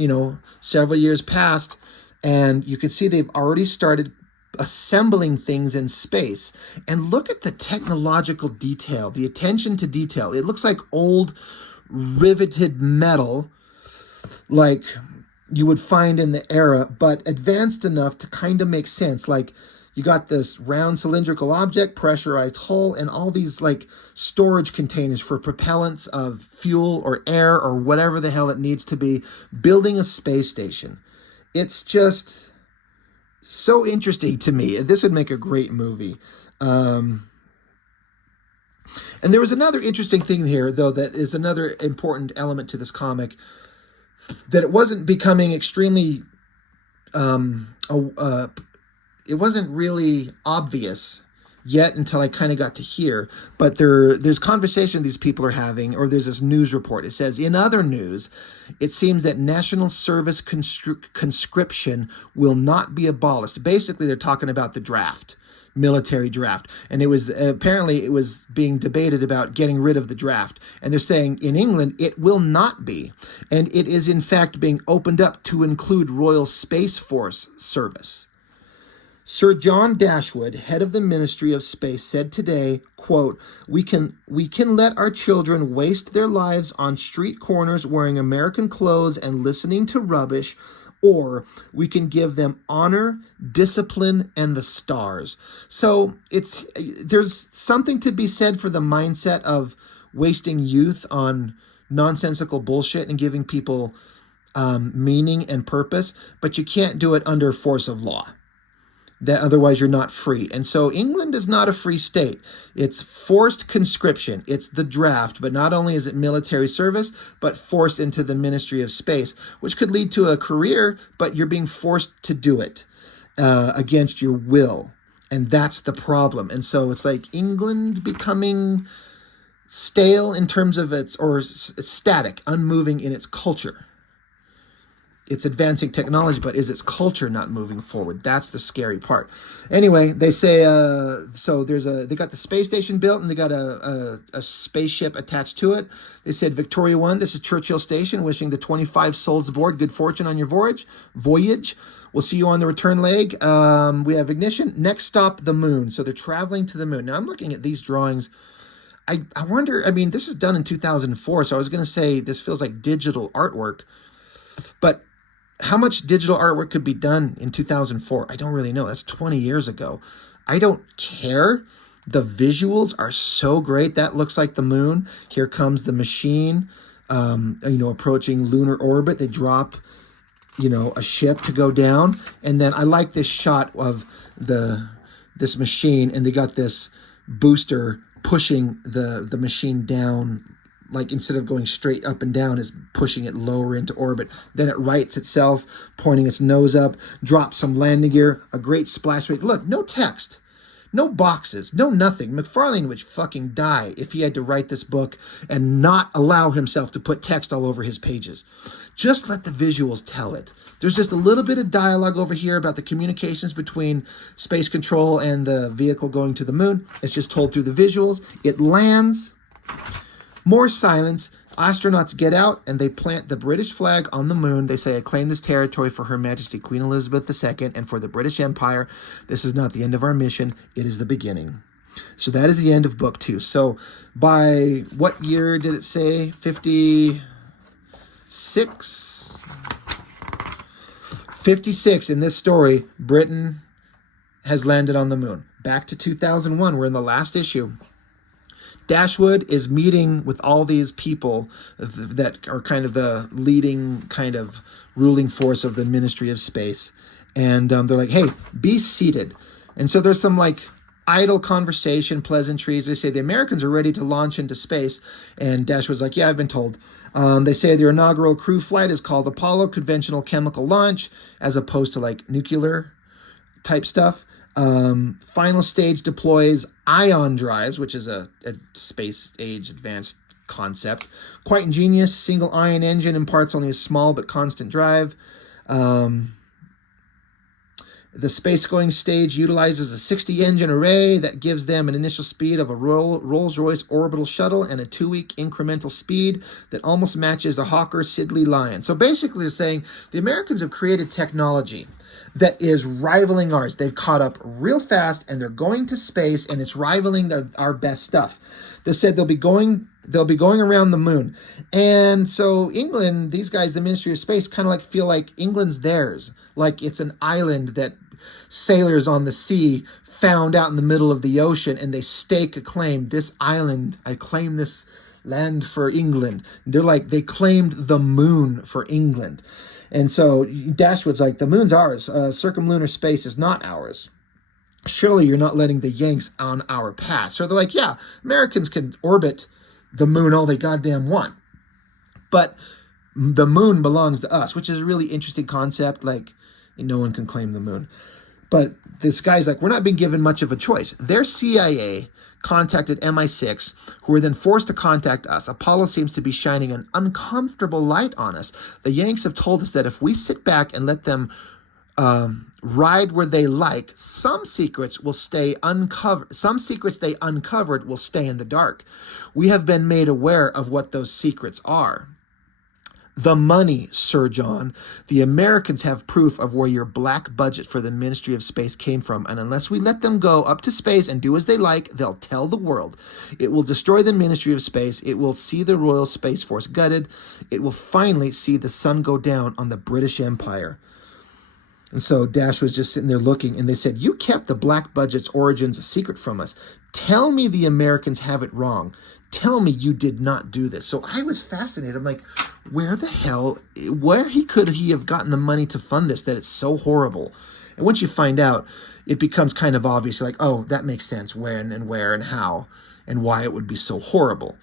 several years passed, and you can see they've already started assembling things in space. And look at the technological detail, the attention to detail. It looks like old riveted metal, like you would find in the era, but advanced enough to kind of make sense. Like, you got this round cylindrical object, pressurized hull, and all these like storage containers for propellants of fuel or air or whatever the hell it needs to be, building a space station. It's just so interesting to me. This would make a great movie. And there was another interesting thing here, though, that is another important element to this comic, that it wasn't becoming extremely, it wasn't really obvious yet until I kind of got to here. But there's conversation these people are having, or there's this news report. It says, in other news, it seems that national service conscription will not be abolished. Basically, they're talking about the draft, military draft. And it was apparently it was being debated about getting rid of the draft. And they're saying in England, it will not be. And it is in fact being opened up to include Royal Space Force service. Sir John Dashwood, head of the Ministry of Space, said today, quote, we can let our children waste their lives on street corners wearing American clothes and listening to rubbish, or we can give them honor, discipline, and the stars. So there's something to be said for the mindset of wasting youth on nonsensical bullshit and giving people meaning and purpose, but you can't do it under force of law. That otherwise you're not free. And so England is not a free state. It's forced conscription. It's the draft. But not only is it military service, but forced into the Ministry of Space, which could lead to a career, but you're being forced to do it against your will. And that's the problem. And so it's like England becoming stale in terms of or static, unmoving in its culture. It's advancing technology, but is its culture not moving forward? That's the scary part. Anyway, they say, so they got the space station built, and they got a spaceship attached to it. They said, Victoria 1, this is Churchill Station, wishing the 25 souls aboard good fortune on your voyage. We'll see you on the return leg. We have ignition. Next stop, the moon. So they're traveling to the moon. Now, I'm looking at these drawings. I wonder, this is done in 2004, so I was going to say this feels like digital artwork, but how much digital artwork could be done in 2004? I don't really know. That's 20 years ago. I don't care. The visuals are so great. That looks like the moon. Here comes the machine, approaching lunar orbit. They drop, a ship to go down. And then I like this shot of this machine, and they got this booster pushing the machine down. Like, instead of going straight up and down, is pushing it lower into orbit. Then it rights itself, pointing its nose up, drops some landing gear, a great splash rate. Look, no text, no boxes, no nothing. McFarlane would fucking die if he had to write this book and not allow himself to put text all over his pages. Just let the visuals tell it. There's just a little bit of dialogue over here about the communications between space control and the vehicle going to the moon. It's just told through the visuals. It lands. More silence. Astronauts get out and they plant the British flag on the moon. They say, I claim this territory for Her Majesty Queen Elizabeth II and for the British Empire. This is not the end of our mission. It is the beginning. So that is the end of book 2. So by what year did it say? 56? 56 in this story, Britain has landed on the moon. Back to 2001, we're in the last issue. Dashwood is meeting with all these people that are kind of the leading kind of ruling force of the Ministry of Space. And they're like, hey, be seated. And so there's some like idle conversation, pleasantries. They say the Americans are ready to launch into space. And Dashwood's like, yeah, I've been told. They say their inaugural crew flight is called Apollo, conventional chemical launch, as opposed to like nuclear type stuff. Final stage deploys ion drives, which is a space age advanced concept. Quite ingenious. Single ion engine imparts only a small but constant drive. The space-going stage utilizes a 60-engine array that gives them an initial speed of a Rolls-Royce orbital shuttle and a 2-week incremental speed that almost matches a Hawker Siddeley Lion. So basically they're saying the Americans have created technology that is rivaling ours. They've caught up real fast, and they're going to space, and it's rivaling our best stuff. They said they'll be going around the moon. And so England, these guys, the Ministry of Space, kind of like feel like England's theirs. Like it's an island that sailors on the sea found out in the middle of the ocean, and they stake a claim. This island, I claim this land for England. They're like, they claimed the moon for England. And so Dashwood's like, the moon's ours. Circumlunar space is not ours. Surely you're not letting the Yanks on our path. So they're like, yeah, Americans can orbit the moon all they goddamn want. But the moon belongs to us, which is a really interesting concept. Like, no one can claim the moon. But this guy's like, we're not being given much of a choice. Their CIA contacted MI6, who were then forced to contact us. Apollo seems to be shining an uncomfortable light on us. The Yanks have told us that if we sit back and let them ride where they like, some secrets will stay uncovered. Some secrets they uncovered will stay in the dark. We have been made aware of what those secrets are. The money, Sir John. The Americans have proof of where your black budget for the Ministry of Space came from, and unless we let them go up to space and do as they like, they'll tell the world. It will destroy the Ministry of Space. It will see the Royal Space Force gutted. It will finally see the sun go down on the British Empire. And so Dash was just sitting there looking, and they said, you kept the black budget's origins a secret from us. Tell me the Americans have it wrong. Tell me you did not do this. So I was fascinated. I'm like, where could he have gotten the money to fund this, that it's so horrible? And once you find out, it becomes kind of obvious, like, oh, that makes sense, when and where and how and why it would be so horrible.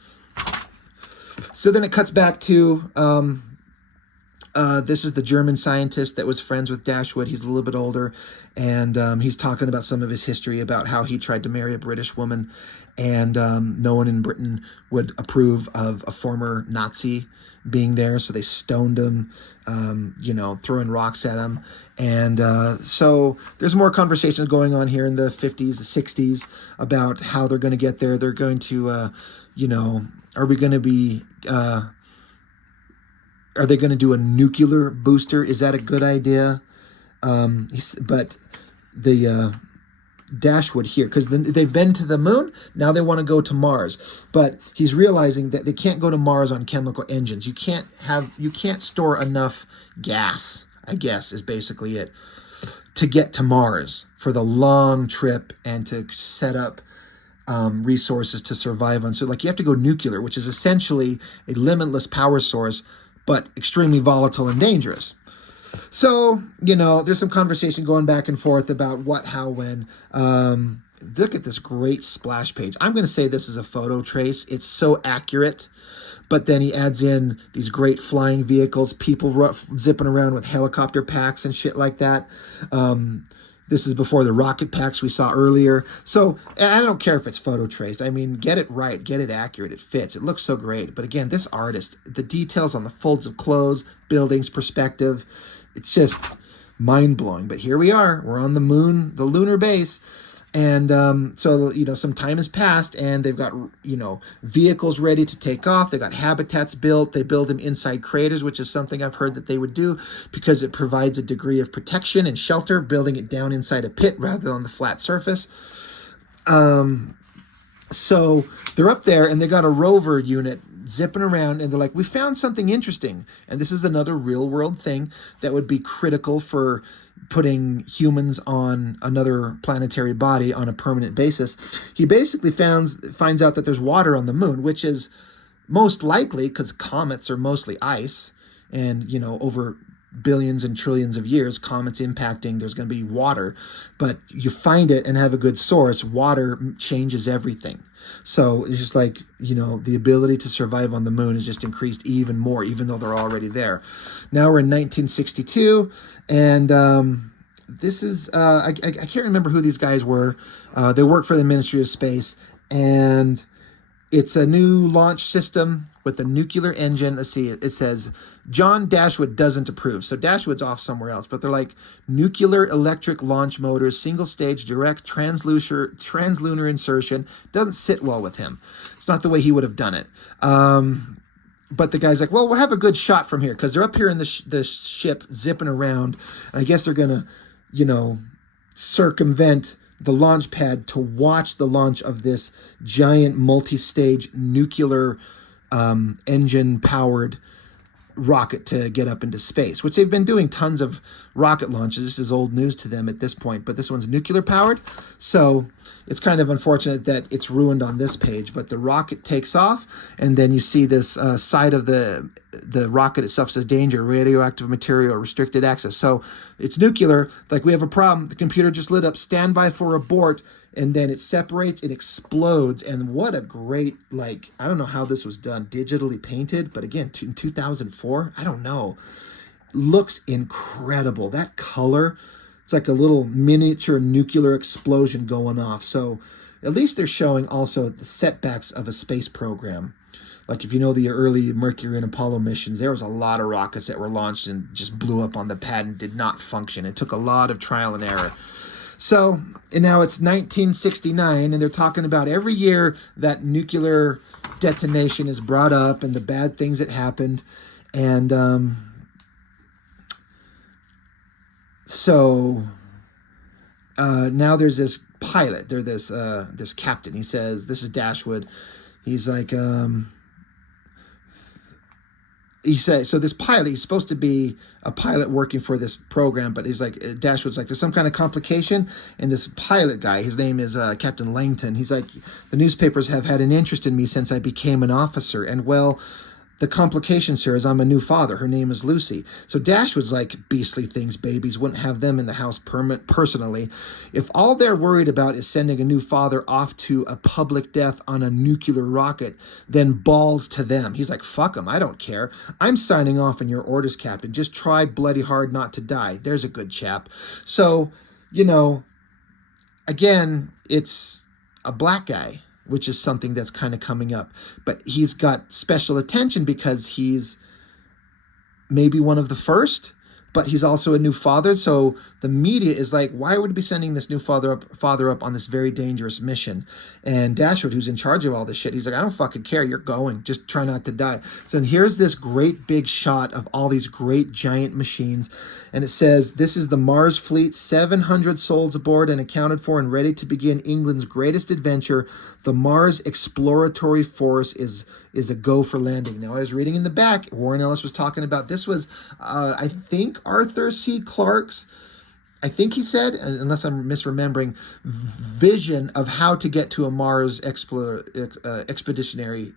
So then it cuts back to this is the German scientist that was friends with Dashwood. He's a little bit older, and he's talking about some of his history, about how he tried to marry a British woman, and no one in Britain would approve of a former Nazi being there, so they stoned him, throwing rocks at him. And so there's more conversations going on here in the 50s, the 60s, about how they're going to get there. They're going to, are we going to be... Are they going to do a nuclear booster? Is that a good idea? But the Dashwood here, because they've been to the moon, now they want to go to Mars. But he's realizing that they can't go to Mars on chemical engines. You can't store enough gas, I guess, is basically it, to get to Mars for the long trip and to set up resources to survive on. So, like, you have to go nuclear, which is essentially a limitless power source, but extremely volatile and dangerous. So, there's some conversation going back and forth about what, how, when. Look at this great splash page. I'm going to say this is a photo trace. It's so accurate. But then he adds in these great flying vehicles, people zipping around with helicopter packs and shit like that. This is before the rocket packs we saw earlier. So I don't care if it's photo traced. I mean, get it right, get it accurate, it fits. It looks so great. But again, this artist, the details on the folds of clothes, buildings, perspective, it's just mind-blowing. But here we are. We're on the moon, the lunar base. And so, some time has passed and they've got, vehicles ready to take off. They've got habitats built. They build them inside craters, which is something I've heard that they would do because it provides a degree of protection and shelter, building it down inside a pit rather than on the flat surface. So they're up there and they got a rover unit zipping around and they're like, we found something interesting. And this is another real world thing that would be critical for putting humans on another planetary body on a permanent basis. He basically finds out that there's water on the moon, which is most likely because comets are mostly ice. And, over billions and trillions of years, comets impacting, there's going to be water. But you find it and have a good source, water changes everything. So it's just like, the ability to survive on the moon is just increased even more, even though they're already there. Now we're in 1962, and this is, I can't remember who these guys were. They work for the Ministry of Space, and it's a new launch system with a nuclear engine. Let's see, it says John Dashwood doesn't approve. So Dashwood's off somewhere else, but they're like nuclear electric launch motors, single stage direct translunar insertion. Doesn't sit well with him. It's not the way he would have done it. But the guy's like, well, we'll have a good shot from here because they're up here in the ship zipping around. And I guess they're going to, circumvent the launch pad to watch the launch of this giant multi-stage nuclear engine-powered rocket to get up into space, which they've been doing tons of rocket launches. This is old news to them at this point, but this one's nuclear-powered, so it's kind of unfortunate that it's ruined on this page, but the rocket takes off, and then you see this side of the rocket itself says danger, radioactive material, restricted access. So it's nuclear, like we have a problem, the computer just lit up, standby for abort, and then it separates, it explodes, and what a great, I don't know how this was done, digitally painted, but again, in 2004, I don't know, looks incredible. That color, it's like a little miniature nuclear explosion going off. So at least they're showing also the setbacks of a space program. Like if you know the early Mercury and Apollo missions, there was a lot of rockets that were launched and just blew up on the pad and did not function. It took a lot of trial and error. So, and now it's 1969, and they're talking about every year that nuclear detonation is brought up and the bad things that happened. And so now there's this pilot, there's this captain. He says, this is Dashwood. He's like, he said, so this pilot, he's supposed to be a pilot working for this program, but he's like, Dashwood's like, there's some kind of complication. And this pilot guy, his name is Captain Langton. He's like, the newspapers have had an interest in me since I became an officer. And well, the complication, sir, is I'm a new father. Her name is Lucy. So Dashwood's like, beastly things, babies. Wouldn't have them in the house personally. If all they're worried about is sending a new father off to a public death on a nuclear rocket, then balls to them. He's like, fuck them. I don't care. I'm signing off on your orders, Captain. Just try bloody hard not to die. There's a good chap. So, again, it's a black guy, which is something that's kind of coming up. But he's got special attention because he's maybe one of the first, but he's also a new father. So the media is like, why would we be sending this new father up on this very dangerous mission? And Dashwood, who's in charge of all this shit, he's like, I don't fucking care. You're going. Just try not to die. So here's this great big shot of all these great giant machines. And it says, this is the Mars fleet, 700 souls aboard and accounted for and ready to begin England's greatest adventure. The Mars Exploratory Force is a go for landing. Now, I was reading in the back, Warren Ellis was talking about, this was, I think, Arthur C. Clarke's, I think he said, unless I'm misremembering, vision of how to get to a Mars expeditionary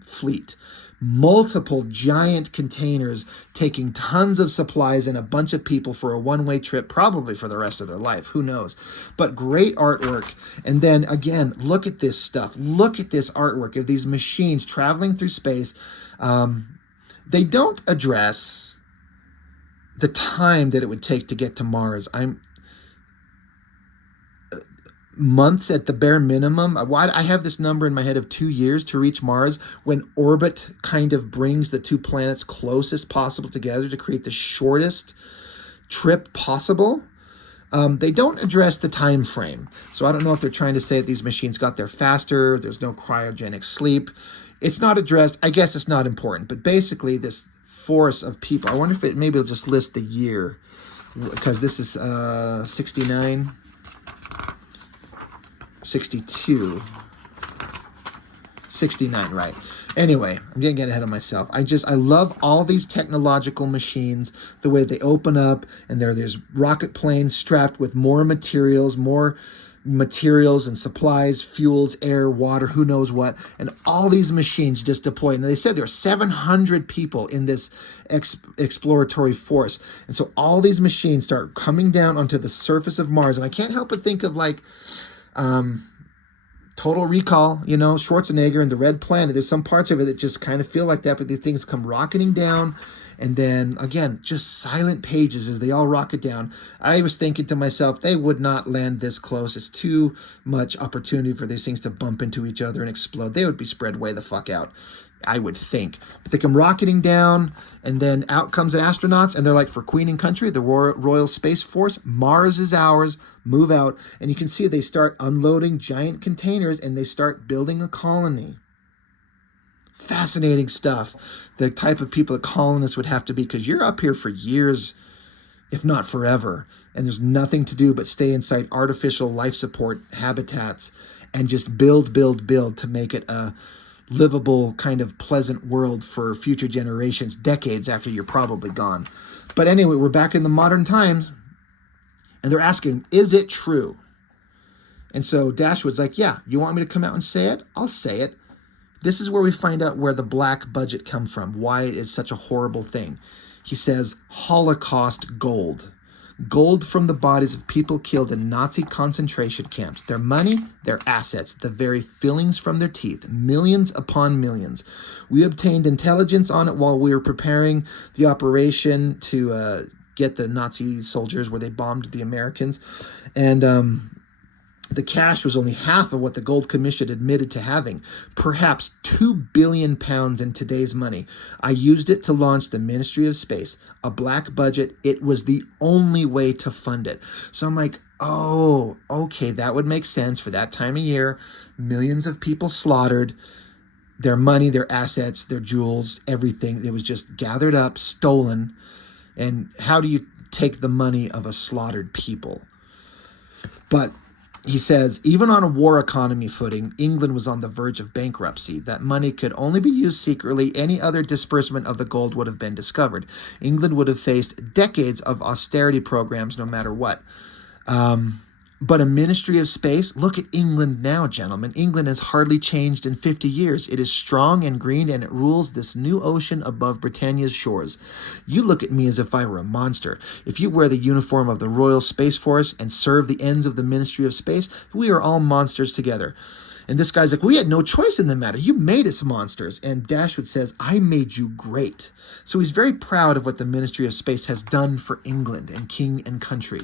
fleet. Multiple giant containers taking tons of supplies and a bunch of people for a one-way trip, probably for the rest of their life. Who knows? But great artwork. And then again, look at this stuff. Look at this artwork of these machines traveling through space. They don't address the time that it would take to get to Mars. Months at the bare minimum. I have this number in my head of 2 years to reach Mars, when orbit kind of brings the two planets closest possible together to create the shortest trip possible. They don't address the time frame. So I don't know if they're trying to say that these machines got there faster, there's no cryogenic sleep. It's not addressed. I guess it's not important. But basically, this force of people, I wonder if it maybe it'll just list the year, because this is 69, 62, 69, right? Anyway, I'm getting ahead of myself. I love all these technological machines, the way they open up, and there's rocket planes strapped with more materials and supplies, fuels, air, water, who knows what, and all these machines just deploy. And they said there are 700 people in this exploratory force. And so all these machines start coming down onto the surface of Mars. And I can't help but think of like Total Recall, Schwarzenegger and the Red Planet. There's some parts of it that just kind of feel like that, but these things come rocketing down. And then, again, just silent pages as they all rocket down. I was thinking to myself, they would not land this close. It's too much opportunity for these things to bump into each other and explode. They would be spread way the fuck out, I would think. But they come rocketing down, and then out comes the astronauts, and they're like, for Queen and Country, the Royal Space Force, Mars is ours, move out. And you can see they start unloading giant containers, and they start building a colony. Fascinating stuff. The type of people that colonists would have to be, because you're up here for years, if not forever, and there's nothing to do but stay inside artificial life support habitats and just build to make it a livable kind of pleasant world for future generations, decades after you're probably gone. But anyway, we're back in the modern times, and they're asking, is it true? And so Dashwood's like, yeah, you want me to come out and say it? I'll say it. This is where we find out where the black budget come from, why it is such a horrible thing. He says, Holocaust gold. Gold from the bodies of people killed in Nazi concentration camps. Their money, their assets, the very fillings from their teeth. Millions upon millions. We obtained intelligence on it while we were preparing the operation to get the Nazi soldiers where they bombed the Americans. And the cash was only half of what the Gold Commission admitted to having, perhaps 2 billion pounds in today's money. I used it to launch the Ministry of Space, a black budget. It was the only way to fund it. So I'm like, oh, okay, that would make sense for that time of year. Millions of people slaughtered, their money, their assets, their jewels, everything. It was just gathered up, stolen. And how do you take the money of a slaughtered people? But he says, even on a war economy footing, England was on the verge of bankruptcy. That money could only be used secretly. Any other disbursement of the gold would have been discovered. England would have faced decades of austerity programs no matter what. But a Ministry of Space, look at England now, gentlemen. England has hardly changed in 50 years. It is strong and green, and it rules this new ocean above Britannia's shores. You look at me as if I were a monster. If you wear the uniform of the Royal Space Force and serve the ends of the Ministry of Space, we are all monsters together. And this guy's like, we had no choice in the matter. You made us monsters. And Dashwood says, I made you great. So he's very proud of what the Ministry of Space has done for England and king and country.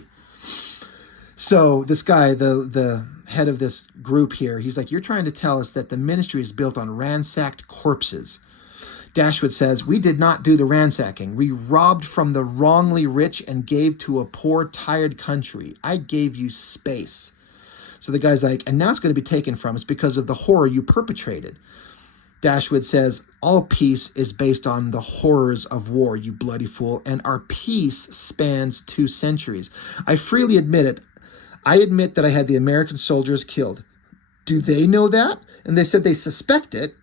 So this guy, the head of this group here, he's like, you're trying to tell us that the ministry is built on ransacked corpses. Dashwood says, we did not do the ransacking. We robbed from the wrongly rich and gave to a poor, tired country. I gave you space. So the guy's like, and now it's going to be taken from us because of the horror you perpetrated. Dashwood says, all peace is based on the horrors of war, you bloody fool, and our peace spans 2 centuries. I freely admit it. I admit that I had the American soldiers killed. Do they know that? And they said they suspect it.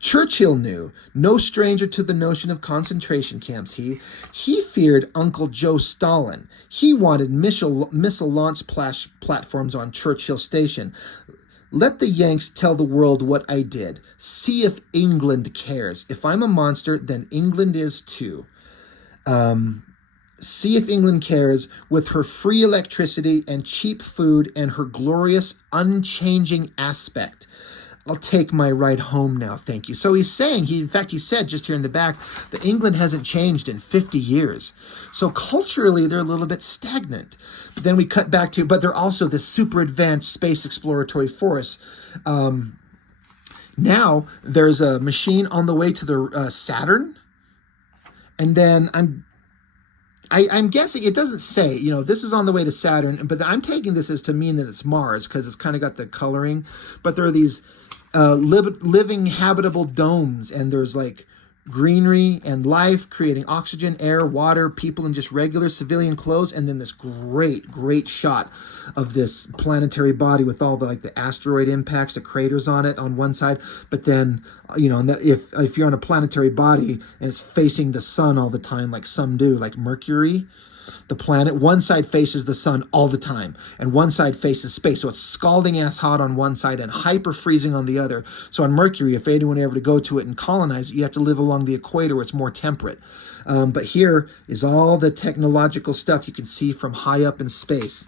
Churchill knew. No stranger to the notion of concentration camps. He feared Uncle Joe Stalin. He wanted missile launch platforms on Churchill Station. Let the Yanks tell the world what I did. See if England cares. If I'm a monster, then England is too. See if England cares with her free electricity and cheap food and her glorious, unchanging aspect. I'll take my ride home now, thank you. So he's saying, he said just here in the back, that England hasn't changed in 50 years. So culturally, they're a little bit stagnant. But then we cut back to, but they're also this super advanced space exploratory force. Now, there's a machine on the way to the Saturn. And then I'm guessing it doesn't say, this is on the way to Saturn, but I'm taking this as to mean that it's Mars because it's kind of got the coloring. But there are these living habitable domes, and there's like greenery and life, creating oxygen, air, water, people in just regular civilian clothes, and then this great shot of this planetary body with all the like the asteroid impacts, the craters on it on one side. But then, if you're on a planetary body and it's facing the sun all the time, like some do, like Mercury, the planet, one side faces the sun all the time and one side faces space. So it's scalding ass hot on one side and hyper freezing on the other. So on Mercury, if anyone ever to go to it and colonize it, you have to live along the equator where it's more temperate. But here is all the technological stuff you can see from high up in space.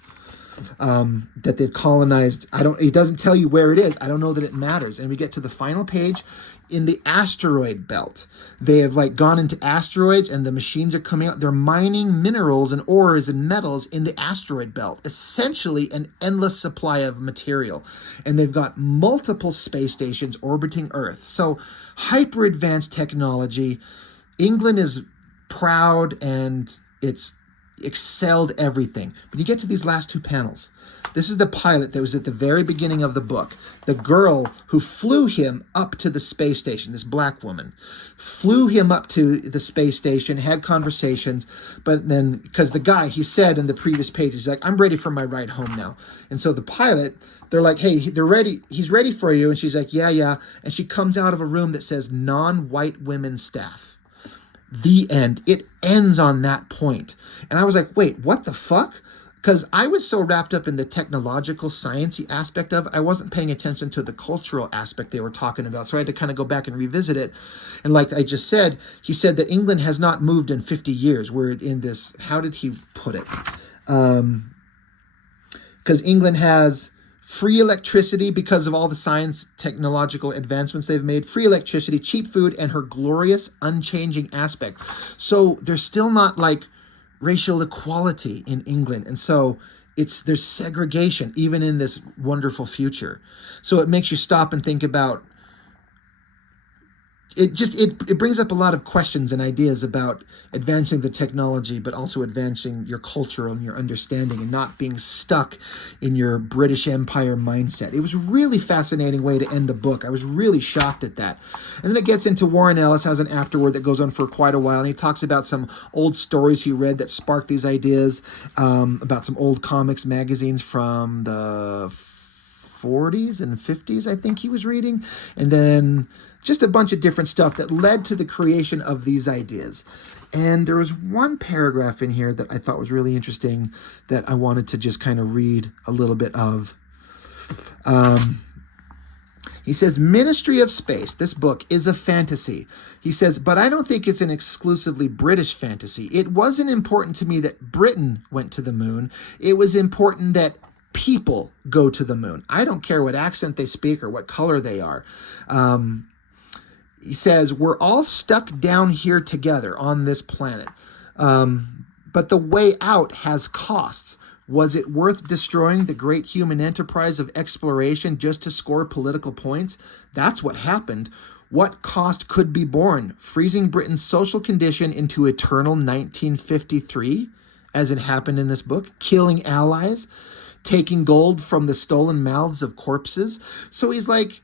That they've colonized. It doesn't tell you where it is. I don't know that it matters. And we get to the final page in the asteroid belt. They have like gone into asteroids and the machines are coming out. They're mining minerals and ores and metals in the asteroid belt, essentially an endless supply of material. And they've got multiple space stations orbiting Earth. So hyper advanced technology. England is proud and it's excelled everything. But you get to these last two panels. This is the pilot that was at the very beginning of the book. The girl who flew him up to the space station, this black woman, flew him up to the space station, had conversations, but then, because the guy, he said in the previous page, he's like, I'm ready for my ride home now. And so the pilot, they're like, hey, they're ready. He's ready for you. And she's like, yeah. And she comes out of a room that says non-white women staff. The end. It ends on that point. And I was like, wait, what the fuck? Because I was so wrapped up in the technological, sciencey aspect of it, I wasn't paying attention to the cultural aspect they were talking about. So I had to kind of go back and revisit it. And like I just said, he said that England has not moved in 50 years. We're in this, how did he put it? Because England has free electricity because of all the science, technological advancements they've made, free electricity, cheap food, and her glorious, unchanging aspect. So there's still not like racial equality in England. And so there's segregation even in this wonderful future. So it makes you stop and think about it brings up a lot of questions and ideas about advancing the technology, but also advancing your culture and your understanding and not being stuck in your British Empire mindset. It was a really fascinating way to end the book. I was really shocked at that. And then it gets into Warren Ellis has an afterword that goes on for quite a while. And he talks about some old stories he read that sparked these ideas, about some old comics magazines from the 40s and 50s, I think he was reading. And then just a bunch of different stuff that led to the creation of these ideas. And there was one paragraph in here that I thought was really interesting that I wanted to just kind of read a little bit of. He says, Ministry of Space, this book is a fantasy. He says, but I don't think it's an exclusively British fantasy. It wasn't important to me that Britain went to the moon. It was important that people go to the moon. I don't care what accent they speak or what color they are. He says, we're all stuck down here together on this planet. But the way out has costs. Was it worth destroying the great human enterprise of exploration just to score political points? That's what happened. What cost could be borne? Freezing Britain's social condition into eternal 1953, as it happened in this book? Killing allies? Taking gold from the stolen mouths of corpses? So he's like,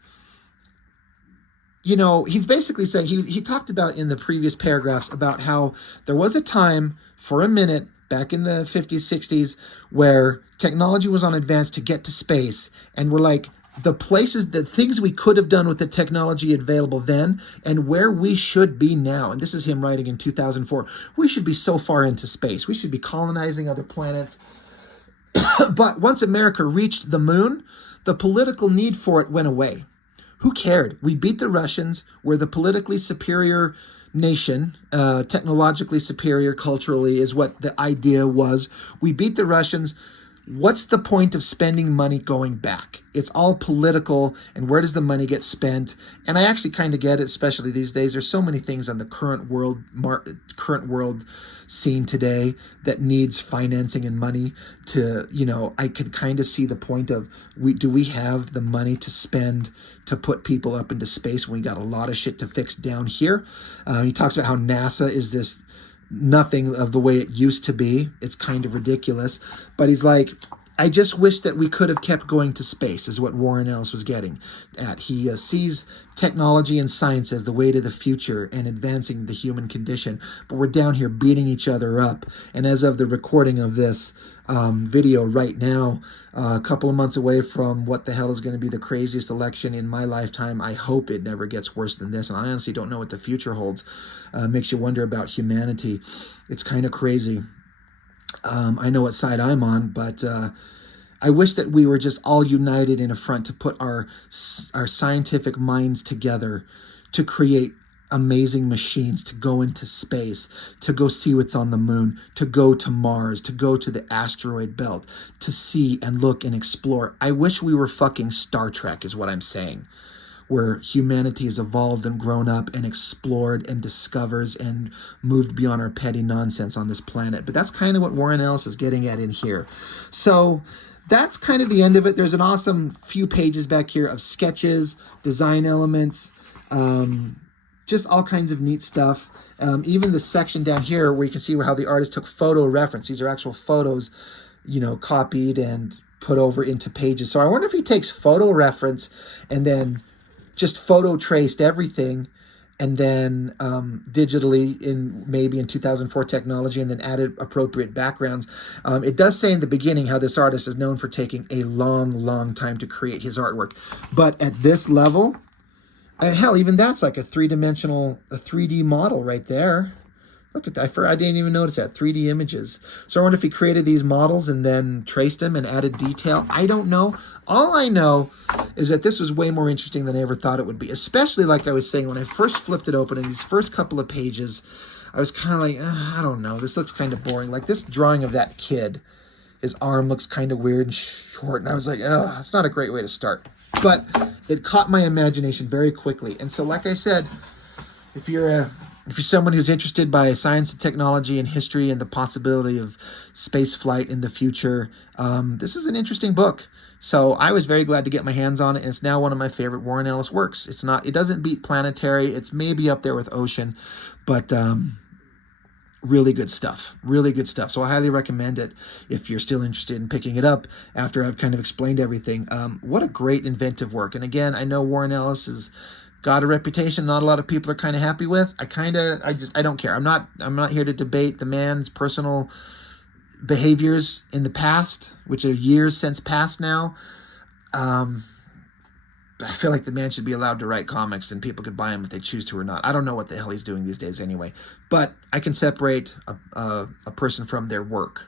he's basically saying, he talked about in the previous paragraphs about how there was a time for a minute back in the 50s, 60s, where technology was on advance to get to space. And we're like, the things we could have done with the technology available then and where we should be now. And this is him writing in 2004. We should be so far into space. We should be colonizing other planets. But once America reached the moon, the political need for it went away. Who cared? We beat the Russians. We're the politically superior nation, technologically superior culturally is what the idea was. We beat the Russians. What's the point of spending money going back? It's all political, and where does the money get spent? And I actually kind of get it, especially these days. There's so many things on the current world scene today that needs financing and money to, I could kind of see the point of, do we have the money to spend to put people up into space when we got a lot of shit to fix down here? He talks about how NASA is this nothing of the way it used to be. It's kind of ridiculous. But he's like, I just wish that we could have kept going to space, is what Warren Ellis was getting at. He sees technology and science as the way to the future and advancing the human condition. But we're down here beating each other up. And as of the recording of this video right now, a couple of months away from what the hell is going to be the craziest election in my lifetime. I hope it never gets worse than this. And I honestly don't know what the future holds. Makes you wonder about humanity. It's kind of crazy. I know what side I'm on, but I wish that we were just all united in a front to put our scientific minds together to create amazing machines to go into space, to go see what's on the moon, to go to Mars, to go to the asteroid belt, to see and look and explore. I wish we were fucking Star Trek, is what I'm saying, where humanity has evolved and grown up and explored and discovers and moved beyond our petty nonsense on this planet. But that's kind of what Warren Ellis is getting at in here. So that's kind of the end of it. There's an awesome few pages back here of sketches, design elements, just all kinds of neat stuff. Even the section down here where you can see how the artist took photo reference. These are actual photos, you know, copied and put over into pages. So I wonder if he takes photo reference and then just photo traced everything and then digitally maybe in 2004 technology and then added appropriate backgrounds. It does say in the beginning how this artist is known for taking a long time to create his artwork. But at this level, hell, even that's like a 3D model right there. Look at that. I didn't even notice that. 3D images. So I wonder if he created these models and then traced them and added detail. I don't know. All I know is that this was way more interesting than I ever thought it would be. Especially like I was saying, when I first flipped it open in these first couple of pages, I was kind of like, I don't know. This looks kind of boring. Like this drawing of that kid, his arm looks kind of weird and short. And I was like, oh, that's not a great way to start. But it caught my imagination very quickly. And so like I said, if you're someone who's interested by science and technology and history and the possibility of space flight in the future, this is an interesting book. So I was very glad to get my hands on it, and it's now one of my favorite Warren Ellis works. It doesn't beat Planetary. It's maybe up there with Ocean, but really good stuff. Really good stuff. So I highly recommend it if you're still interested in picking it up after I've kind of explained everything. What a great inventive work. And again, I know Warren Ellis has got a reputation not a lot of people are kind of happy with. I don't care. I'm not here to debate the man's personal behaviors in the past, which are years since past now. I feel like the man should be allowed to write comics and people could buy them if they choose to or not. I don't know what the hell he's doing these days anyway, but I can separate a person from their work.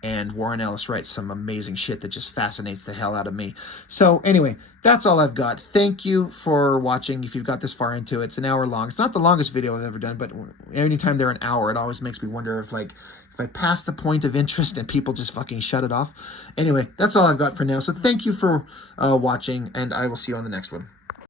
And Warren Ellis writes some amazing shit that just fascinates the hell out of me. So anyway, that's all I've got. Thank you for watching. If you've got this far into it, it's an hour long. It's not the longest video I've ever done, but anytime they're an hour, it always makes me wonder if I pass the point of interest and people just fucking shut it off. Anyway, that's all I've got for now. So thank you for watching, and I will see you on the next one.